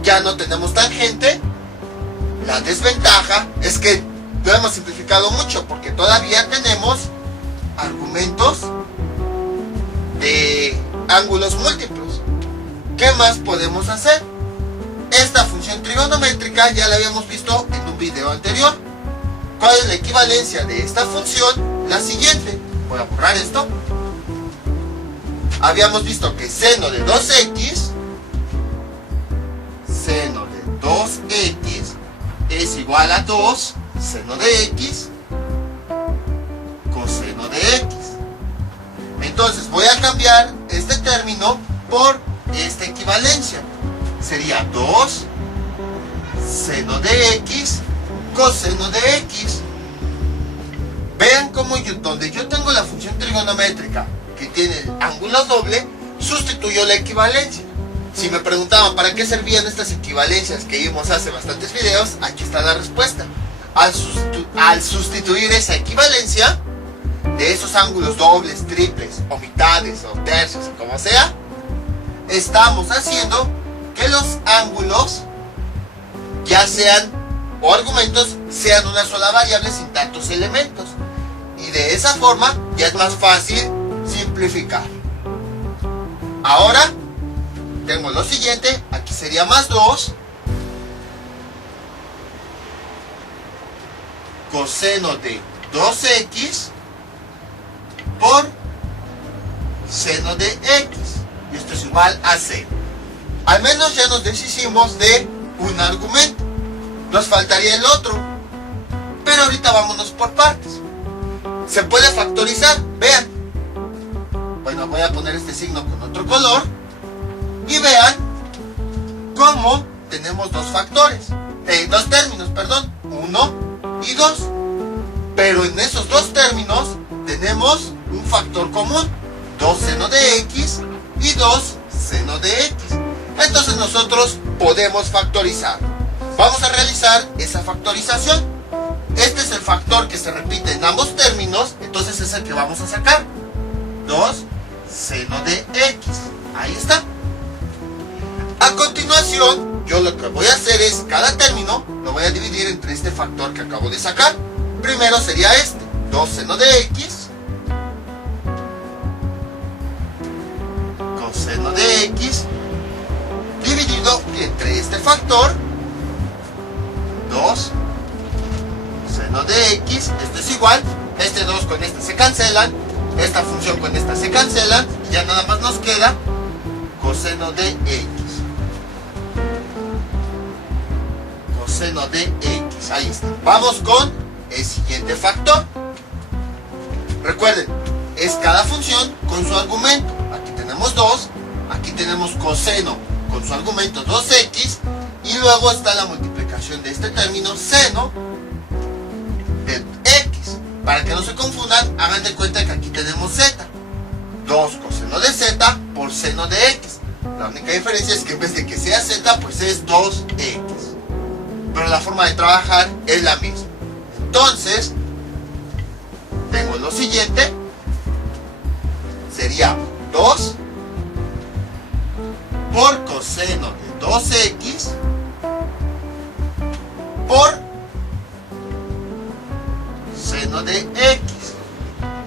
Ya no tenemos tangente. La desventaja es que lo hemos simplificado mucho porque todavía tenemos argumentos de ángulos múltiplos. ¿Qué más podemos hacer? Esta función trigonométrica ya la habíamos visto en un video anterior. ¿Cuál es la equivalencia de esta función? La siguiente. Voy a borrar esto. Habíamos visto que seno de 2x es igual a 2 seno de x coseno de x. Entonces voy a cambiar este término por esta equivalencia. Sería 2 seno de x coseno de x. Vean cómo donde yo tengo la función trigonométrica que tiene el ángulo doble, sustituyo la equivalencia. Si me preguntaban para qué servían estas equivalencias que vimos hace bastantes videos, aquí está la respuesta. Al sustituir esa equivalencia de esos ángulos dobles, triples, o mitades, o tercios, o como sea, estamos haciendo que los ángulos, ya sean, o argumentos, sean una sola variable sin tantos elementos. Y de esa forma ya es más fácil simplificar. Ahora tengo lo siguiente, aquí sería más 2 coseno de 2x por seno de x, y esto es igual a 0. Al menos ya nos deshicimos de un argumento, nos faltaría el otro, pero ahorita vámonos por partes. Se puede factorizar, vean. Bueno, voy a poner este signo con otro color y vean cómo tenemos dos términos, perdón, 1 y 2, pero en esos dos términos tenemos un factor común, 2 seno de x y 2 seno de x. Entonces nosotros podemos factorizar. Vamos a realizar esa factorización. Este es el factor que se repite en ambos términos, entonces es el que vamos a sacar. 2 seno de x. Ahí está. A continuación, yo lo que voy a hacer es, cada término lo voy a dividir entre este factor que acabo de sacar. Primero sería este, 2 seno de x, coseno de x, dividido entre este factor, 2 seno de x, esto es igual, este 2 con este se cancelan, esta función con esta se cancelan, y ya nada más nos queda coseno de x. Coseno de x, ahí está. Vamos con el siguiente factor. Recuerden, es cada función con su argumento. Aquí tenemos 2, aquí tenemos coseno con su argumento 2x, y luego está la multiplicación de este término, seno de x. Para que no se confundan, hagan de cuenta que aquí tenemos z. 2 coseno de z por seno de x. La única diferencia es que en vez de que sea z, pues es 2x. Pero la forma de trabajar es la misma. Entonces, tengo lo siguiente. Sería 2 por coseno de 2x por seno de x,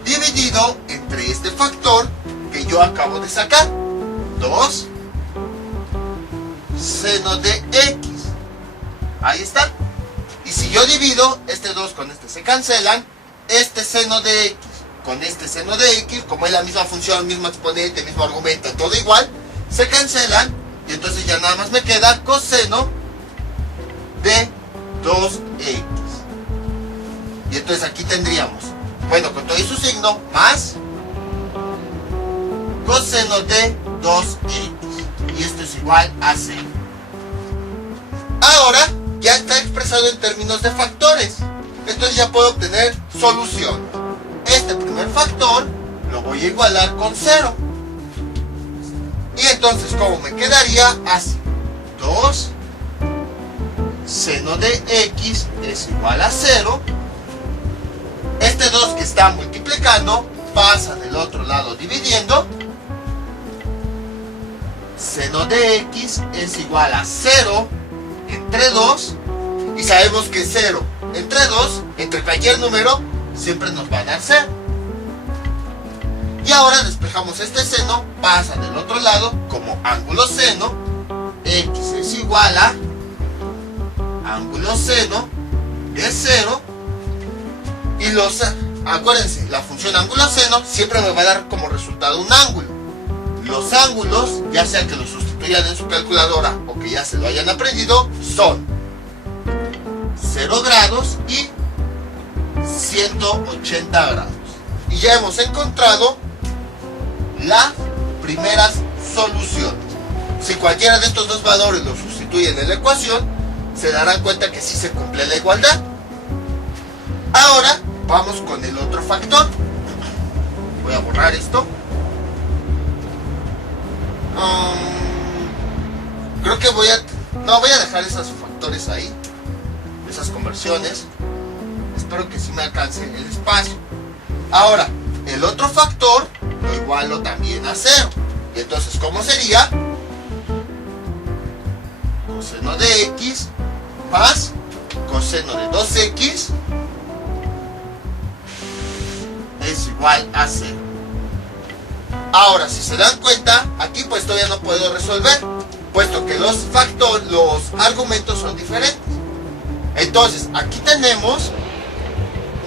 dividido entre este factor que yo acabo de sacar, 2 seno de x. Ahí está. Y si yo divido, este 2 con este se cancelan, este seno de x con este seno de x, como es la misma función, mismo exponente, mismo argumento, todo igual, se cancelan, y entonces ya nada más me queda coseno de 2x. Y entonces aquí tendríamos, bueno, con todo y su signo, más coseno de 2x, y esto es igual a 0. Ahora ya está expresado en términos de factores, entonces ya puedo obtener solución. Este primer factor lo voy a igualar con 0, y entonces como me quedaría así, 2 seno de x es igual a 0. Este 2 que está multiplicando pasa del otro lado dividiendo. Seno de x es igual a 0 entre 2, y sabemos que 0 entre 2, entre cualquier número, siempre nos va a dar 0. Y ahora despejamos este seno, pasa del otro lado como ángulo seno, x es igual a ángulo seno de 0, y acuérdense, la función ángulo seno siempre me va a dar como resultado un ángulo. Los ángulos, ya sea que los sustituyan en su calculadora o que ya se lo hayan aprendido, son 0 grados y 180 grados. Y ya hemos encontrado las primeras soluciones. Si cualquiera de estos dos valores los sustituyen en la ecuación, se darán cuenta que sí se cumple la igualdad. Ahora vamos con el otro factor. Voy a borrar esto. Creo que voy a dejar esos factores ahí, esas conversiones. Espero que sí me alcance el espacio. Ahora, el otro factor lo igualo también a 0. Y entonces, ¿cómo sería? Coseno de x más coseno de 2x es igual a 0. Ahora, si se dan cuenta, aquí pues todavía no puedo resolver, puesto que los argumentos son diferentes. Entonces, aquí tenemos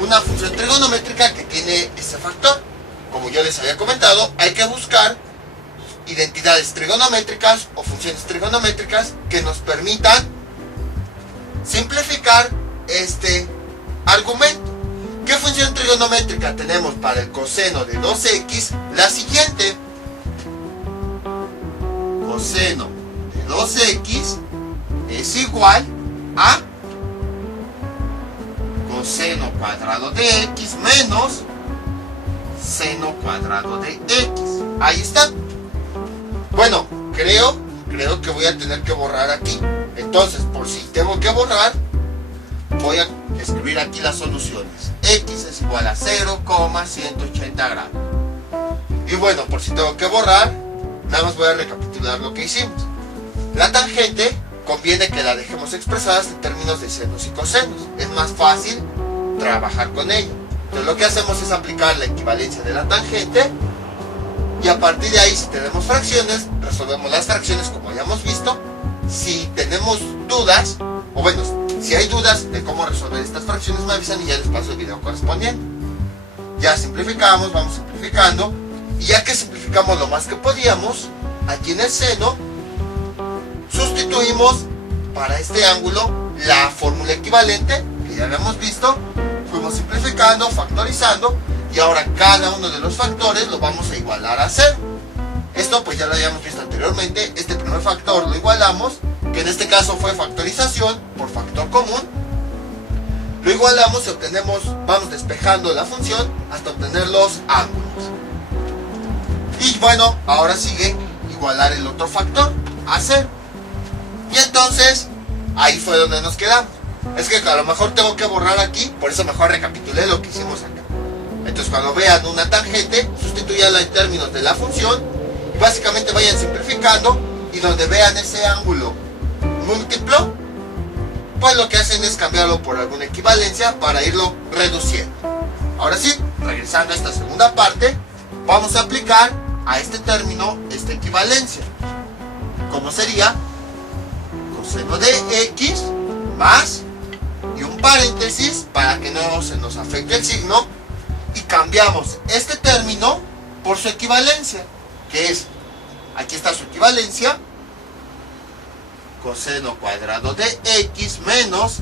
una función trigonométrica que tiene ese factor. Como yo les había comentado, hay que buscar identidades trigonométricas o funciones trigonométricas que nos permitan simplificar este argumento. ¿Qué función trigonométrica tenemos para el coseno de 2x? La siguiente. Coseno de 2x es igual a coseno cuadrado de x menos seno cuadrado de x. Ahí está. Bueno, creo que voy a tener que borrar aquí. Entonces, por si tengo que borrar, voy a escribir aquí las soluciones. X es igual a 0,180 grados. Y bueno, por si tengo que borrar, nada más voy a recapitular lo que hicimos. La tangente conviene que la dejemos expresadas en términos de senos y cosenos. Es más fácil trabajar con ella. Entonces lo que hacemos es aplicar la equivalencia de la tangente. Y a partir de ahí, si tenemos fracciones, resolvemos las fracciones como hayamos visto. Si tenemos dudas, o bueno, si hay dudas de cómo resolver estas fracciones, me avisan y ya les paso el video correspondiente. Ya simplificamos, vamos simplificando. Y ya que simplificamos lo más que podíamos, aquí en el seno, sustituimos para este ángulo la fórmula equivalente, que ya habíamos visto. Fuimos simplificando, factorizando. Y ahora cada uno de los factores lo vamos a igualar a 0. Esto pues ya lo habíamos visto anteriormente. Este primer factor lo igualamos, que en este caso fue factorización por factor común. Lo igualamos y obtenemos, vamos despejando la función hasta obtener los ángulos. Y bueno, ahora sigue igualar el otro factor a 0. Y entonces, ahí fue donde nos quedamos. Es que a lo mejor tengo que borrar aquí, por eso mejor recapitulé lo que hicimos acá. Entonces cuando vean una tangente, sustituyanla en términos de la función y básicamente vayan simplificando, y donde vean ese ángulo múltiplo, pues lo que hacen es cambiarlo por alguna equivalencia para irlo reduciendo. Ahora sí, regresando a esta segunda parte, vamos a aplicar a este término esta equivalencia. ¿Cómo sería? Coseno de x más, y un paréntesis para que no se nos afecte el signo, y cambiamos este término por su equivalencia, que es, aquí está su equivalencia, coseno cuadrado de x menos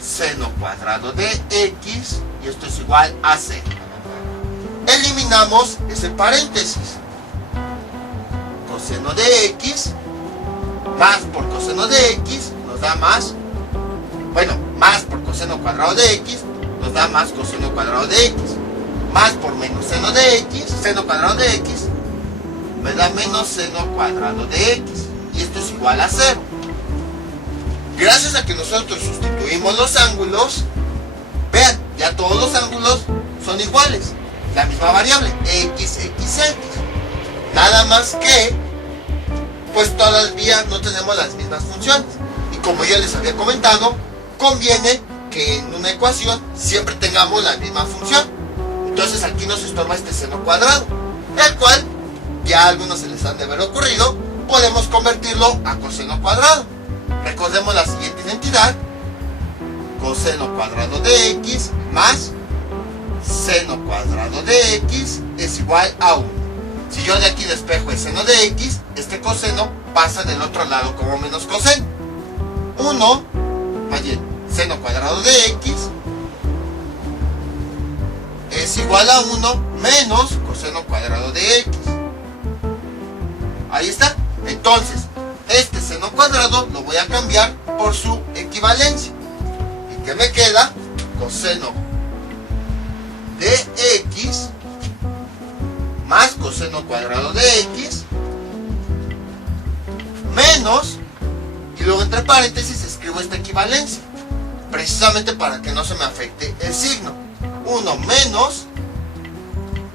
seno cuadrado de x, y esto es igual a 0. Eliminamos ese paréntesis. Coseno de x más por coseno de x nos da más, bueno, más por coseno cuadrado de x nos da más coseno cuadrado de x, más por menos seno de x, seno cuadrado de x me da menos seno cuadrado de x, y esto es igual a 0. Gracias a que nosotros sustituimos los ángulos, vean, ya todos los ángulos son iguales, la misma variable, x, x, x. Nada más que, pues todavía no tenemos las mismas funciones. Y como ya les había comentado, conviene que en una ecuación siempre tengamos la misma función. Entonces aquí nos estorba este seno cuadrado, el cual, ya a algunos se les han de haber ocurrido, podemos convertirlo a coseno cuadrado. Recordemos la siguiente identidad: coseno cuadrado de x más seno cuadrado de x es igual a 1. Si yo de aquí despejo el seno de x, este coseno pasa del otro lado como menos coseno. 1, seno cuadrado de x es igual a 1 menos coseno cuadrado de x. Ahí está. Entonces, este seno cuadrado lo voy a cambiar por su equivalencia. ¿Y qué me queda? Coseno de x más coseno cuadrado de x menos, y luego entre paréntesis escribo esta equivalencia, precisamente para que no se me afecte el signo. 1 menos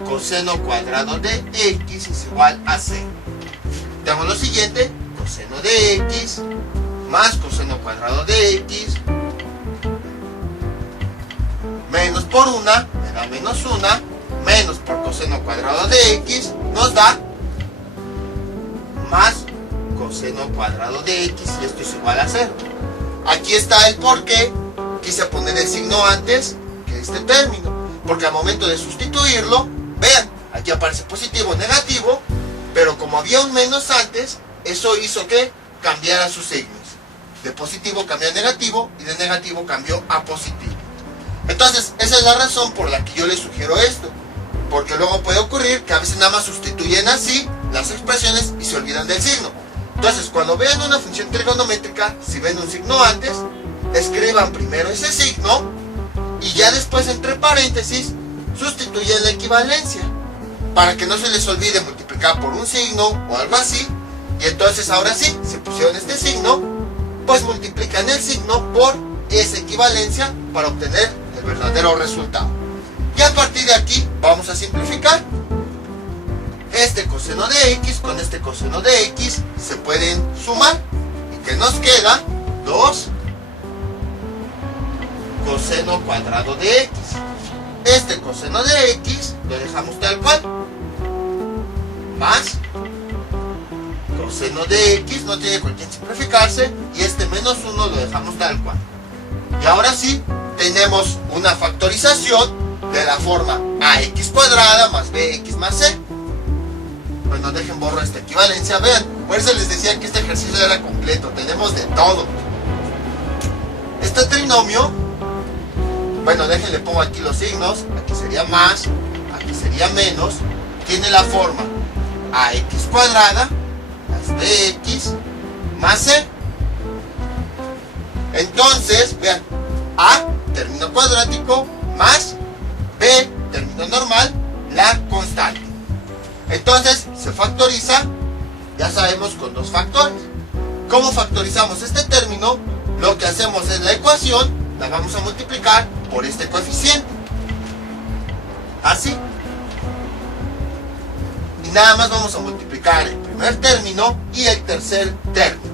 coseno cuadrado de x es igual a 0. Tengo lo siguiente, coseno de x más coseno cuadrado de x menos por 1 me da menos 1, menos por coseno cuadrado de x nos da más coseno cuadrado de x, y esto es igual a 0. Aquí está el por qué quise poner el signo antes que este término, porque al momento de sustituirlo, vean, aquí aparece positivo o negativo, pero como había un menos antes, eso hizo que cambiara sus signos. De positivo cambió a negativo y de negativo cambió a positivo. Entonces, esa es la razón por la que yo les sugiero esto, porque luego puede ocurrir que a veces nada más sustituyen así las expresiones y se olvidan del signo. Entonces, cuando vean una función trigonométrica, si ven un signo antes, escriban primero ese signo y ya después entre paréntesis sustituyen la equivalencia, para que no se les olvide multiplicar por un signo o algo así, y entonces ahora sí, si pusieron este signo, pues multiplican el signo por esa equivalencia para obtener el verdadero resultado. Y a partir de aquí vamos a simplificar. Este coseno de x con este coseno de x se pueden sumar, y que nos queda 2 coseno cuadrado de x. Este coseno de x lo dejamos tal cual, más coseno de x, no tiene por qué simplificarse, y este menos 1 lo dejamos tal cual. Y ahora sí, tenemos una factorización de la forma ax cuadrada más bx más c. Bueno, dejen borro esta equivalencia, vean, por eso les decía que este ejercicio era completo, tenemos de todo. Este trinomio, bueno, déjenle pongo aquí los signos, aquí sería más, aquí sería menos, tiene la forma ax cuadrada más bx más c. Entonces, vean, a, término cuadrático, más b, término normal, la constante. Entonces, se factoriza, ya sabemos, con dos factores. ¿Cómo factorizamos este término? Lo que hacemos es la ecuación, la vamos a multiplicar por este coeficiente. Así. Y nada más vamos a multiplicar el primer término y el tercer término.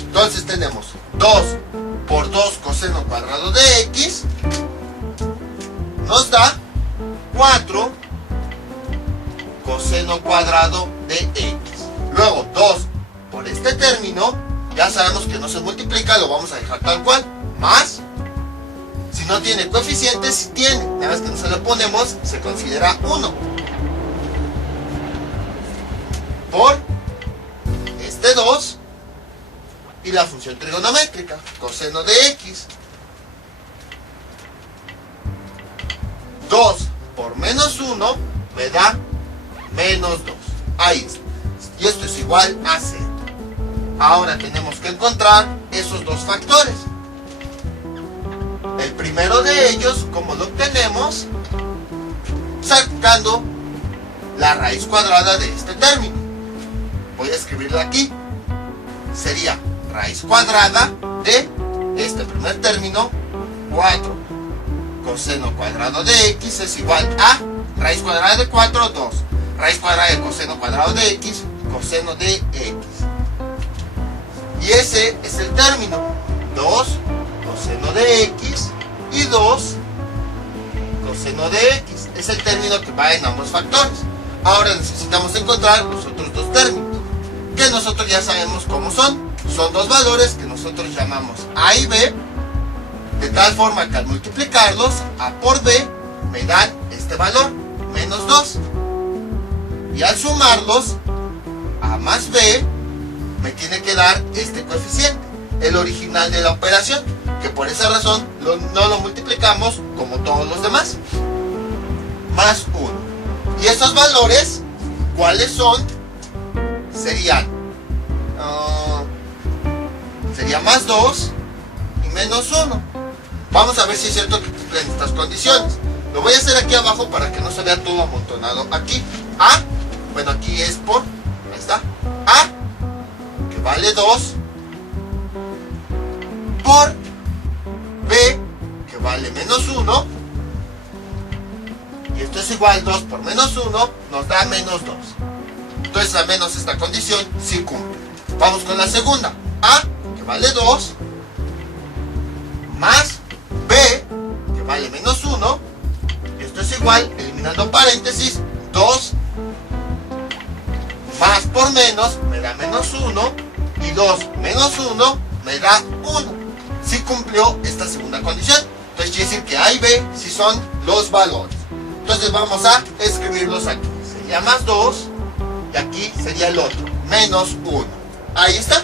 Entonces tenemos 2 por 2 coseno cuadrado de x nos da 4 coseno cuadrado de x. Luego 2 por este término, ya sabemos que no se multiplica, lo vamos a dejar tal cual, más, si no tiene coeficiente, si tiene, nada más que no se lo ponemos, se considera 1, por este 2 y la función trigonométrica, coseno de x. 2 por menos 1 me da menos 2. Ahí está. Y esto es igual a 0. Ahora tenemos que encontrar esos dos factores. El primero de ellos, ¿cómo lo obtenemos? Sacando la raíz cuadrada de este término. Voy a escribirlo aquí. Sería raíz cuadrada de este primer término, 4 coseno cuadrado de x es igual a raíz cuadrada de 4, 2. Raíz cuadrada de coseno cuadrado de x, coseno de x. Y ese es el término. 2 coseno de x y 2 coseno de x. Es el término que va en ambos factores. Ahora necesitamos encontrar los otros dos términos, que nosotros ya sabemos cómo son. Son dos valores que nosotros llamamos a y b, de tal forma que al multiplicarlos, a por b me dan este valor, menos 2. Y al sumarlos, a más b me tiene que dar este coeficiente, el original de la operación, que por esa razón no lo multiplicamos como todos los demás, más 1. Y esos valores, ¿cuáles son? Sería más 2 y menos 1. Vamos a ver si es cierto que cumplen estas condiciones. Lo voy a hacer aquí abajo para que no se vea todo amontonado aquí. A, bueno, aquí es por, ahí está, A, que vale 2, por B, que vale menos 1, y esto es igual, 2 por menos 1, nos da menos 2. Entonces, al menos esta condición sí cumple. Vamos con la segunda. A, que vale 2, más B, que vale menos 1, y esto es igual, eliminando paréntesis, 2 más por menos me da menos 1, y 2 menos 1 me da 1. Sí cumplió esta segunda condición. Entonces quiere decir que A y B sí son los valores. Entonces vamos a escribirlos aquí. Sería más 2, y aquí sería el otro, menos 1. Ahí está.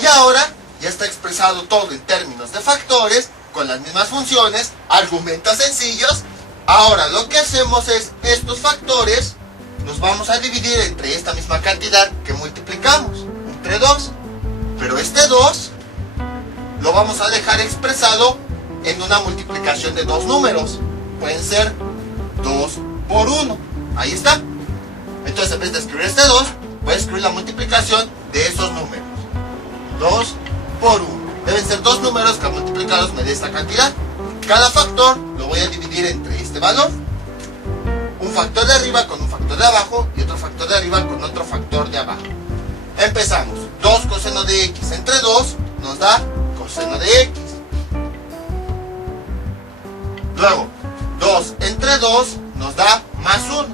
Y ahora ya está expresado todo en términos de factores, con las mismas funciones, argumentos sencillos. Ahora lo que hacemos es, estos factores los vamos a dividir entre esta misma cantidad que multiplicamos, entre 2. Pero este 2 lo vamos a dejar expresado en una multiplicación de dos números. Pueden ser 2 por 1. Ahí está. Entonces, en vez de escribir este 2, voy a escribir la multiplicación de esos números. 2 por 1. Deben ser dos números que multiplicados me dé esta cantidad. Cada factor lo voy a dividir entre este valor. Un factor de arriba con un factor de abajo y otro factor de arriba con otro factor de abajo. Empezamos. 2 coseno de x entre 2 nos da coseno de x. Luego, 2 entre 2 nos da más 1.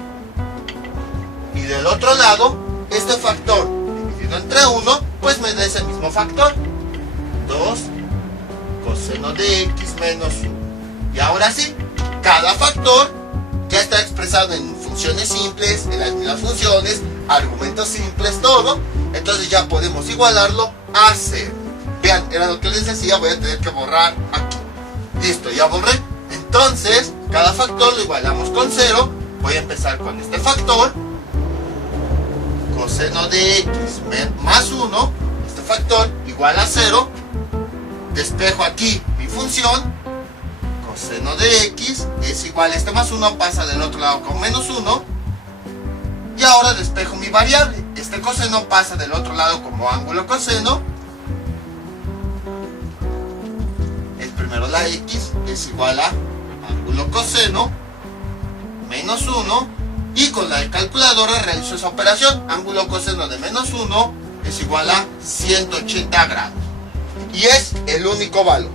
Y del otro lado, este factor dividido entre 1, pues me da ese mismo factor. 2 coseno de x menos 1. Y ahora sí, cada factor ya está expresado en funciones simples, en las mismas funciones, argumentos simples, todo. Entonces ya podemos igualarlo a 0. Vean, era lo que les decía, voy a tener que borrar aquí. Listo, ya borré. Entonces, cada factor lo igualamos con 0. Voy a empezar con este factor. Coseno de x más 1. Este factor igual a 0. Despejo aquí mi función. Coseno de x es igual a este más 1, pasa del otro lado con menos 1. Y ahora despejo mi variable. Este coseno pasa del otro lado como ángulo coseno. El primero, la x, es igual a ángulo coseno menos 1. Y con la calculadora realizo esa operación. Ángulo coseno de menos 1 es igual a 180 grados. Y es el único valor.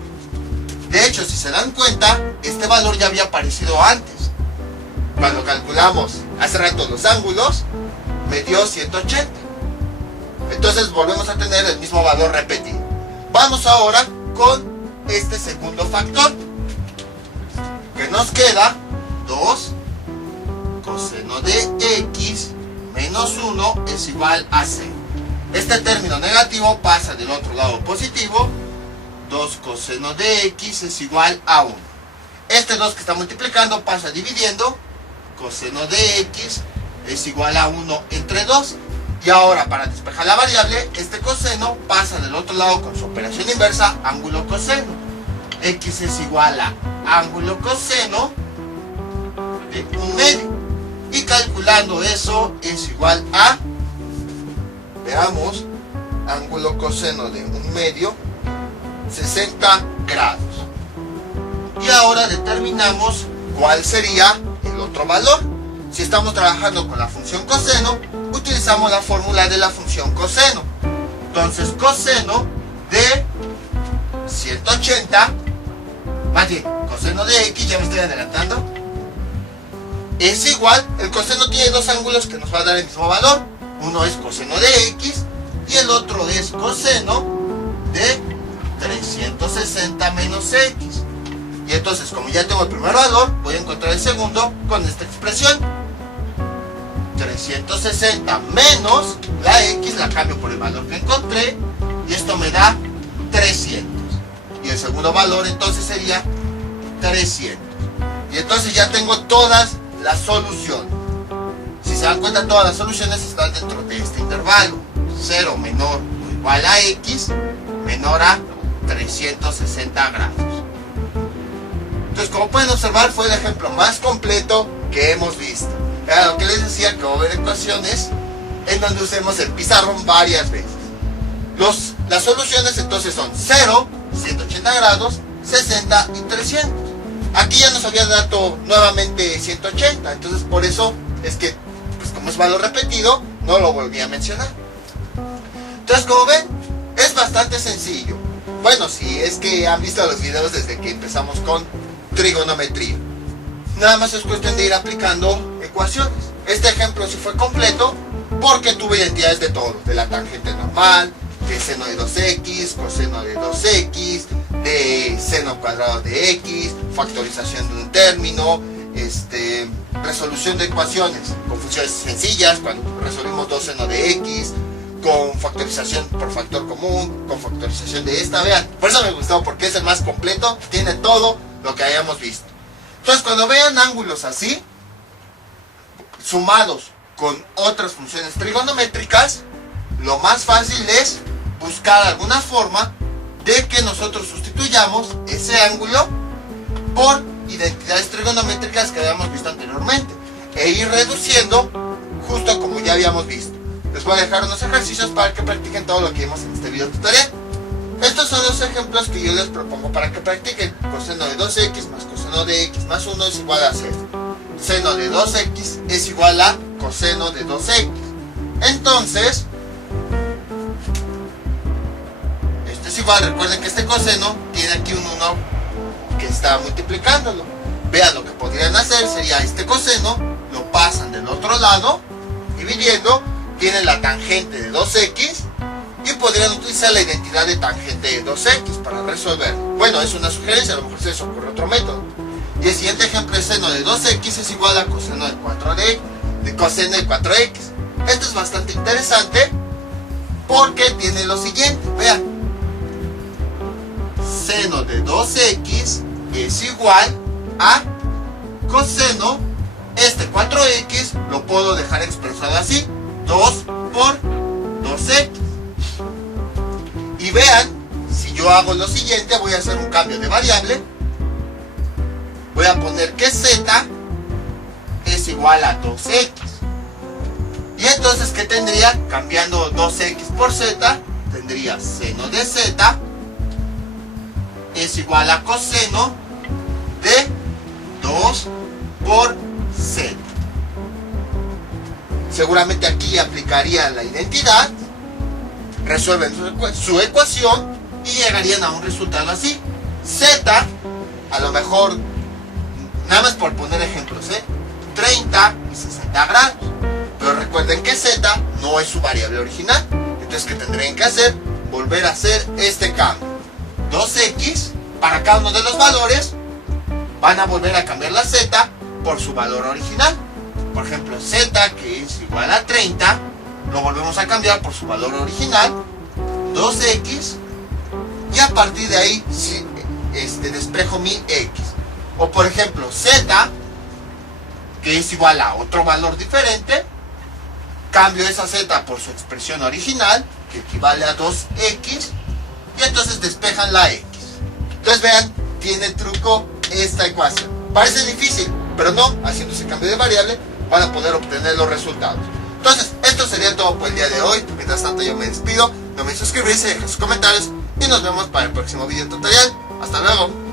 De hecho, si se dan cuenta, este valor ya había aparecido antes. Cuando calculamos hace rato los ángulos, me dio 180. Entonces volvemos a tener el mismo valor repetido. Vamos ahora con este segundo factor. Que nos queda 2 coseno de x menos 1 es igual a 0. Este término negativo pasa del otro lado positivo. 2 coseno de x es igual a 1. Este 2 que está multiplicando pasa dividiendo. Coseno de x es igual a 1 entre 2. Y ahora, para despejar la variable, este coseno pasa del otro lado con su operación inversa, ángulo coseno. X es igual a ángulo coseno de 1 medio. Y calculando eso es igual a, veamos, ángulo coseno de 1 medio, 60 grados. Y ahora determinamos cuál sería el otro valor. Si estamos trabajando con la función coseno, utilizamos la fórmula de la función coseno. Entonces coseno de 180, más bien, coseno de x, ya me estoy adelantando, es igual, el coseno tiene dos ángulos que nos va a dar el mismo valor. Uno es coseno de x y el otro es coseno de 360 menos x. Y entonces, como ya tengo el primer valor, voy a encontrar el segundo con esta expresión. 360 menos la x, la cambio por el valor que encontré, y esto me da 300. Y el segundo valor entonces sería 300. Y entonces ya tengo todas las soluciones. Si se dan cuenta, todas las soluciones están dentro de este intervalo. 0 menor o igual a x menor a 360 grados. Entonces, como pueden observar, fue el ejemplo más completo que hemos visto. Lo que les decía, que va a haber ecuaciones en donde usemos el pizarrón varias veces. Las soluciones entonces son 0, 180 grados, 60 y 300. Aquí ya nos había dado nuevamente 180, entonces por eso es que, pues como es valor repetido, no lo volví a mencionar. Entonces, como ven, es bastante sencillo. Bueno, si es que han visto los videos desde que empezamos con trigonometría. Nada más es cuestión de ir aplicando ecuaciones. Este ejemplo sí fue completo porque tuve identidades de todo, de la tangente normal, de seno de 2x, coseno de 2x, de seno cuadrado de x, factorización de un término, resolución de ecuaciones con funciones sencillas, cuando resolvimos 2 seno de x, con factorización por factor común, con factorización de esta, vean, por eso me gustó, porque es el más completo, tiene todo lo que hayamos visto. Entonces, cuando vean ángulos así, sumados con otras funciones trigonométricas, lo más fácil es buscar alguna forma de que nosotros sustituyamos ese ángulo por identidades trigonométricas que habíamos visto anteriormente e ir reduciendo justo como ya habíamos visto. Les voy a dejar unos ejercicios para que practiquen todo lo que vimos en este video tutorial. Estos son los ejemplos que yo les propongo para que practiquen. Coseno de 2x más coseno de x más 1 es igual a 0. Seno de 2x es igual a coseno de 2x. Entonces, esto es igual, recuerden que este coseno tiene aquí un 1 que está multiplicándolo. Vean, lo que podrían hacer sería este coseno, lo pasan del otro lado, dividiendo, tienen la tangente de 2x, y podrían utilizar la identidad de tangente de 2x para resolver. Bueno, es una sugerencia, a lo mejor se les ocurre otro método. Y el siguiente ejemplo es seno de 2x es igual a coseno de 4x, de coseno de 4x. Esto es bastante interesante porque tiene lo siguiente, vean. Seno de 2x es igual a coseno, este 4x lo puedo dejar expresado así, 2 por 2x. Y vean, si yo hago lo siguiente, voy a hacer un cambio de variable. Voy a poner que z es igual a 2x. Y entonces, ¿qué tendría? Cambiando 2x por z, tendría seno de z es igual a coseno de 2 por z. Seguramente aquí aplicarían la identidad, resuelven su ecuación y llegarían a un resultado así. Z, a lo mejor, nada más por poner ejemplos, 30 y 60 grados. Pero recuerden que Z no es su variable original. Entonces, ¿qué tendrían que hacer? Volver a hacer este cambio. 2x, para cada uno de los valores, van a volver a cambiar la Z por su valor original. Por ejemplo, Z, que es igual a 30, lo volvemos a cambiar por su valor original, 2x, y a partir de ahí despejo mi x. O por ejemplo, z, que es igual a otro valor diferente, cambio esa z por su expresión original, que equivale a 2x, y entonces despejan la x. Entonces vean, tiene truco esta ecuación. Parece difícil, pero no, haciendo ese cambio de variable van a poder obtener los resultados. Entonces, esto sería todo por el día de hoy. Mientras tanto, yo me despido. No olviden suscribirse, dejar sus comentarios y nos vemos para el próximo video tutorial. Hasta luego.